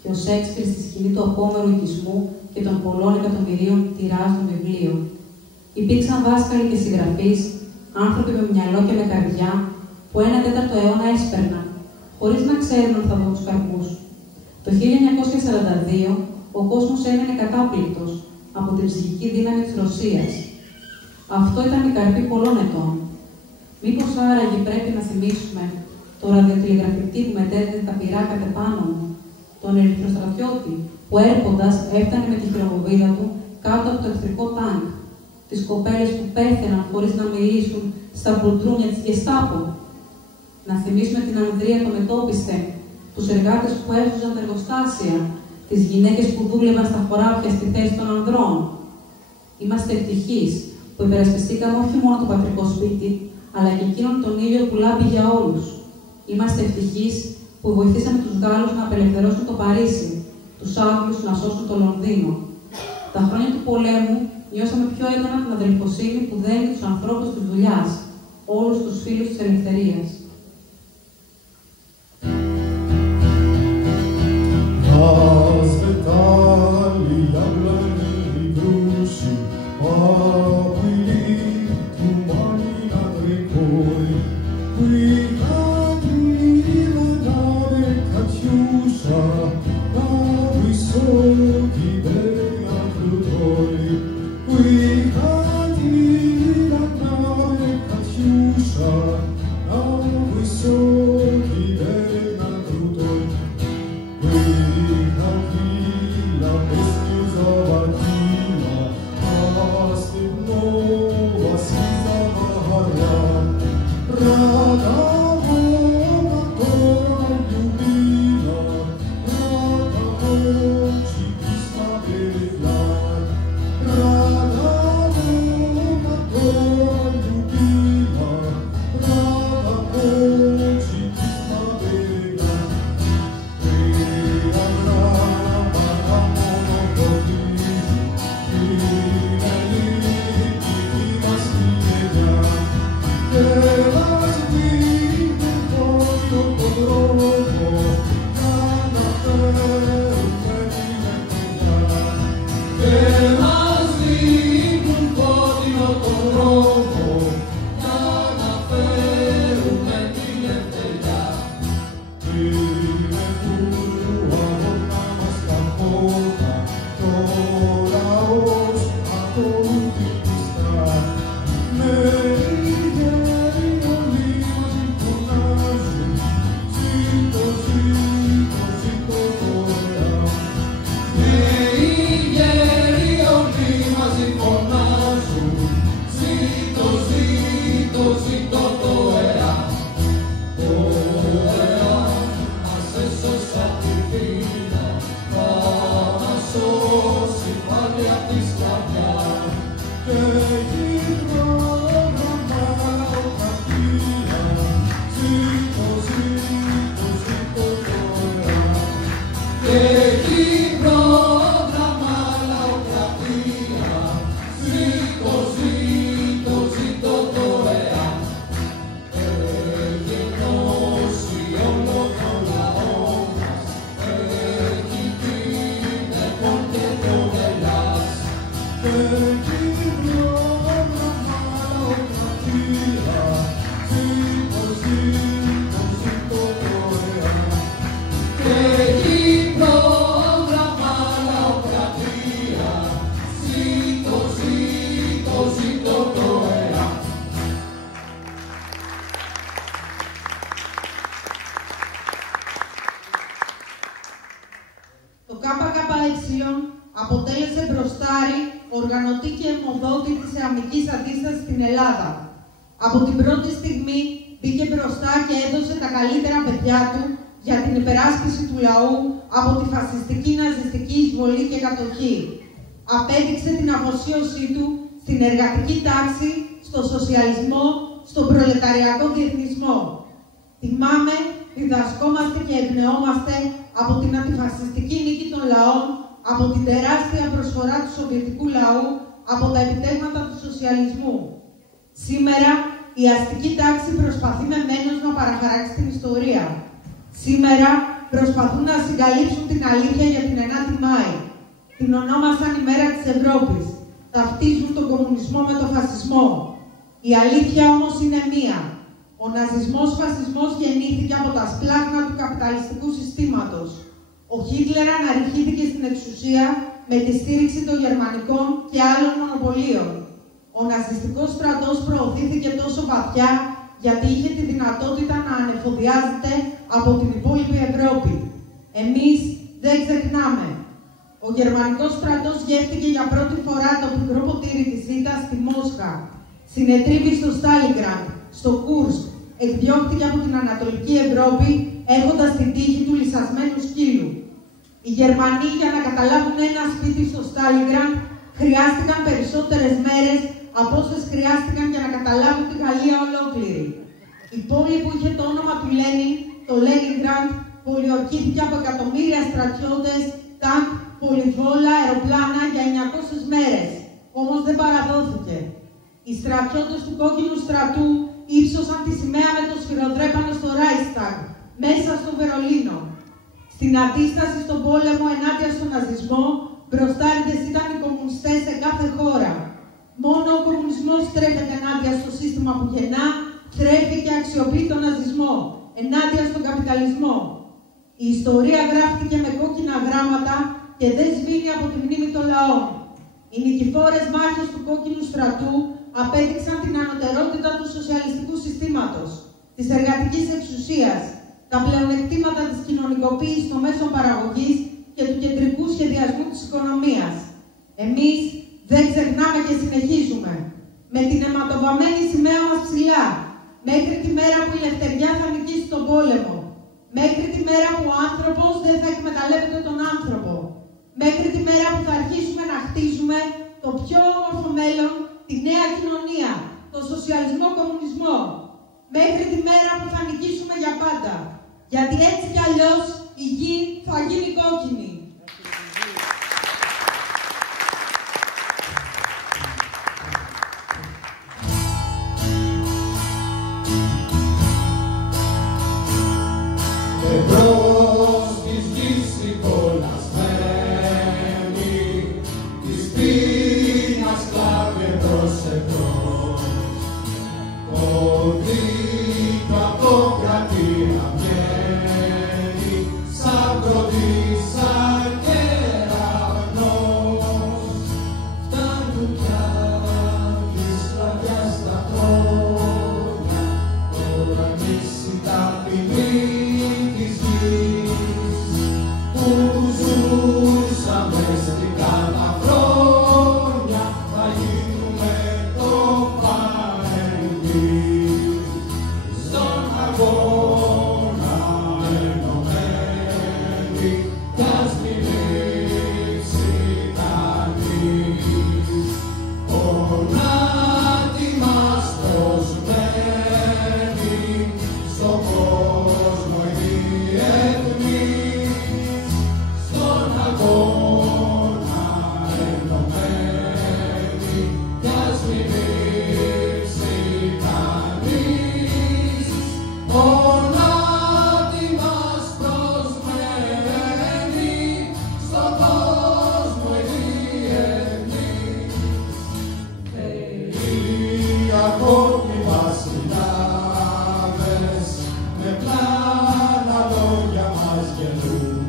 και ο Σέξπιρ στη σκηνή του απόμερου οικισμού και των πολλών εκατομμυρίων τυράζ των βιβλίων. Υπήρξαν δάσκαλοι και συγγραφείς, άνθρωποι με μυαλό και με καρδιά, που 1/4ο αιώνα έσπερναν, χωρίς να ξέρουν αν θα δουν τους καρπούς. Το 1942 ο κόσμος έμενε κατάπληκτος από την ψυχική δύναμη της Ρωσίας. Αυτό ήταν η καρπή πολλών ετών. Μήπως άραγε πρέπει να θυμίσουμε το ραδιοτηλεγραφητή που μετέδιδε τα πυρά κατ' επάνω μου, τον ερυθροστρατιώτη που έρχοντας έφτανε με τη χειροβοβίδα του κάτω από το εχθρικό τάγκ, τις κοπέλες που πέθαιναν χωρίς να μιλήσουν στα πλουτρούνια της Γεστάπο. Να θυμίσουμε την Ανδρία το μετόπιστε, τους εργάτες που έφτιαζαν τα εργοστάσια, τις γυναίκες που δούλευαν στα χωράφια στη θέση των ανδρών. Είμαστε ευτυχείς που υπερασπιστήκαμε όχι μόνο το πατρικό σπίτι, αλλά και εκείνον τον ήλιο που λάμπει για όλους. Είμαστε ευτυχείς που βοηθήσαμε τους Γάλλους να απελευθερώσουν το Παρίσι, τους Άγγλους να σώσουν το Λονδίνο. Τα χρόνια του πολέμου νιώσαμε πιο έντονα την αδελφοσύνη που δένει τους ανθρώπους της δουλειάς, όλους τους φίλους της ελευθερίας. Oh το ΚΚΕ αποτέλεσε μπροστάρι, οργανωτή και αιμοδότη της εαμικής αντίστασης στην Ελλάδα. Από την πρώτη στιγμή μπήκε μπροστά και έδωσε τα καλύτερα παιδιά του για την υπεράσπιση του λαού από τη φασιστική ναζιστική εισβολή και κατοχή. Απέδειξε την αφοσίωσή του στην εργατική τάξη, στο σοσιαλισμό, στον προλεταριακό διεθνισμό. Τιμάμε, διδασκόμαστε και εμπνεόμαστε από την αντιφασιστική νίκη των λαών, από την τεράστια προσφορά του σοβιετικού λαού, από τα επιτεύγματα του σοσιαλισμού. Σήμερα, η αστική τάξη προσπαθεί με μένος να παραχαράξει την ιστορία. Σήμερα, προσπαθούν να συγκαλύψουν την αλήθεια για την 9η Μάη. Την ονόμασαν ημέρα της Ευρώπης. Ταυτίζουν τον κομμουνισμό με τον φασισμό. Η αλήθεια όμως είναι μία. Ο ναζισμός-φασισμός γεννήθηκε από τα σπλάχνα του καπιταλιστικού συστήματος. Ο Χίτλερ αναρριχήθηκε στην εξουσία με τη στήριξη των γερμανικών και άλλων μονοπωλίων. Ο ναζιστικός στρατός προωθήθηκε τόσο βαθιά γιατί είχε τη δυνατότητα να ανεφοδιάζεται από την υπόλοιπη Ευρώπη. Εμείς δεν ξεχνάμε. Ο γερμανικός στρατός γεύτηκε για πρώτη φορά το πικρό ποτήρι της ήττας στη Μόσχα. Συνετρίβη στο Στάλινγκραντ, στο Κούρσκ, εκδιώχθηκε από την Ανατολική Ευρώπη έχοντας την τύχη του λυσασμένου σκύλου. Οι Γερμανοί για να καταλάβουν ένα σπίτι στο Στάλινγκραντ χρειάστηκαν περισσότερες μέρες από όσες χρειάστηκαν για να καταλάβουν τη Γαλλία ολόκληρη. Η πόλη που είχε το όνομα του Λένιν, το Λένινγκραντ, πολιορκήθηκε από εκατομμύρια στρατιώτες, τάγκ, πολυβόλα, αεροπλάνα για 900 μέρες. Όμως δεν παραδόθηκε. Οι στρατιώτες του κόκκινου στρατού ύψωσαν τη σημαία με το σφυροδρέπανο στο Ράισταγ, μέσα στο Βερολίνο. Στην αντίσταση στον πόλεμο ενάντια στον ναζισμό, μπροστάριδες ήταν οι κομμουνιστές σε κάθε χώρα. Μόνο ο κομμουνισμός στρέφεται ενάντια στο σύστημα που γεννά, θρέφει και αξιοποιεί τον ναζισμό, ενάντια στον καπιταλισμό. Η ιστορία γράφτηκε με κόκκινα γράμματα και δεν σβήνει από τη μνήμη των λαών. Οι νικηφόρες μάχες του κόκκινου στρατού απέδειξαν την ανωτερότητα του σοσιαλιστικού συστήματος, της εργατικής εξουσίας, τα πλεονεκτήματα της κοινωνικοποίησης των μέσων παραγωγής και του κεντρικού σχεδιασμού της οικονομίας. Εμείς δεν ξεχνάμε και συνεχίζουμε. Με την αιματοβαμμένη σημαία μας ψηλά, μέχρι τη μέρα που η ελευθεριά θα νικήσει τον πόλεμο, μέχρι τη μέρα που ο άνθρωπος δεν θα εκμεταλλεύεται τον άνθρωπο, μέχρι τη μέρα που θα αρχίσουμε να χτίζουμε το πιο όμορφο μέλλον, τη νέα κοινωνία, το σοσιαλισμό-κομμουνισμό, μέχρι τη μέρα που θα νικήσουμε για πάντα. Γιατί έτσι κι αλλιώς η γη θα γίνει κόκκινη. Εμπρός της γης η κολλασμένη, της πείνας κλάβει εμπρός εμπρός. Κοντρίκο απ' το κρατήρα βγαίνει, σαν κροτής, σαν κεραυνός. Φτάνουν πια της λαδιάς τα χρόνια, τώρα εμείς η ταπεινή που ζούσαμε στην καταφρόνια, θα γίνουμε το παρέμβη. Στον αγώνα ενωμένοι, κι ας μην λείψει κανείς. Ονάτι μας προσμένει, στον κόσμο η διεθνή. Στον αγώνα ενωμένοι, κι ας μην λείψει κανείς. Ονάτι μας προσμένει, στον κόσμο η διεθνή. Οι ακόμη βασιλιάδες με πλάνα λόγια μας γελούν.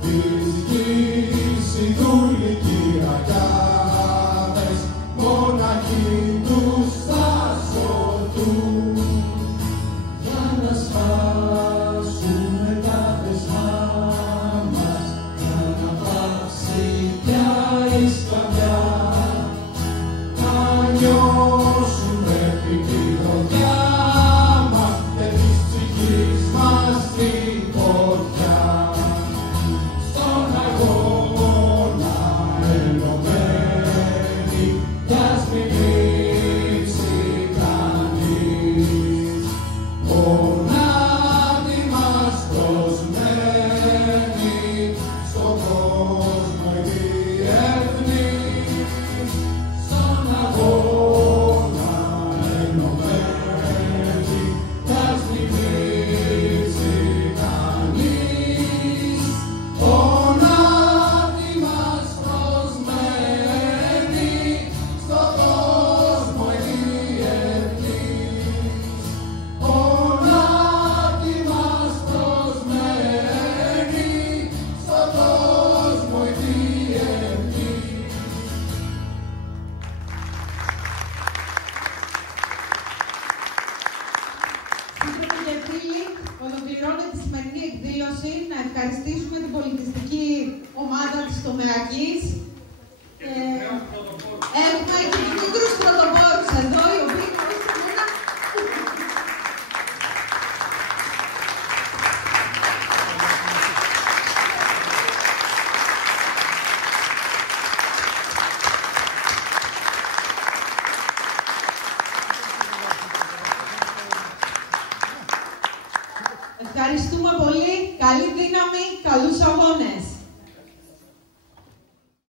Της γης οι δουλικοί ραγιάδες, μοναχοί τους θα σωθούν. Για να σπάσουμε τα δεσμά μας, Άκης. Έχουμε και τους μικρούς πρωτοπόρους εδώ, οι οποίοι ευχαριστούμε πολύ.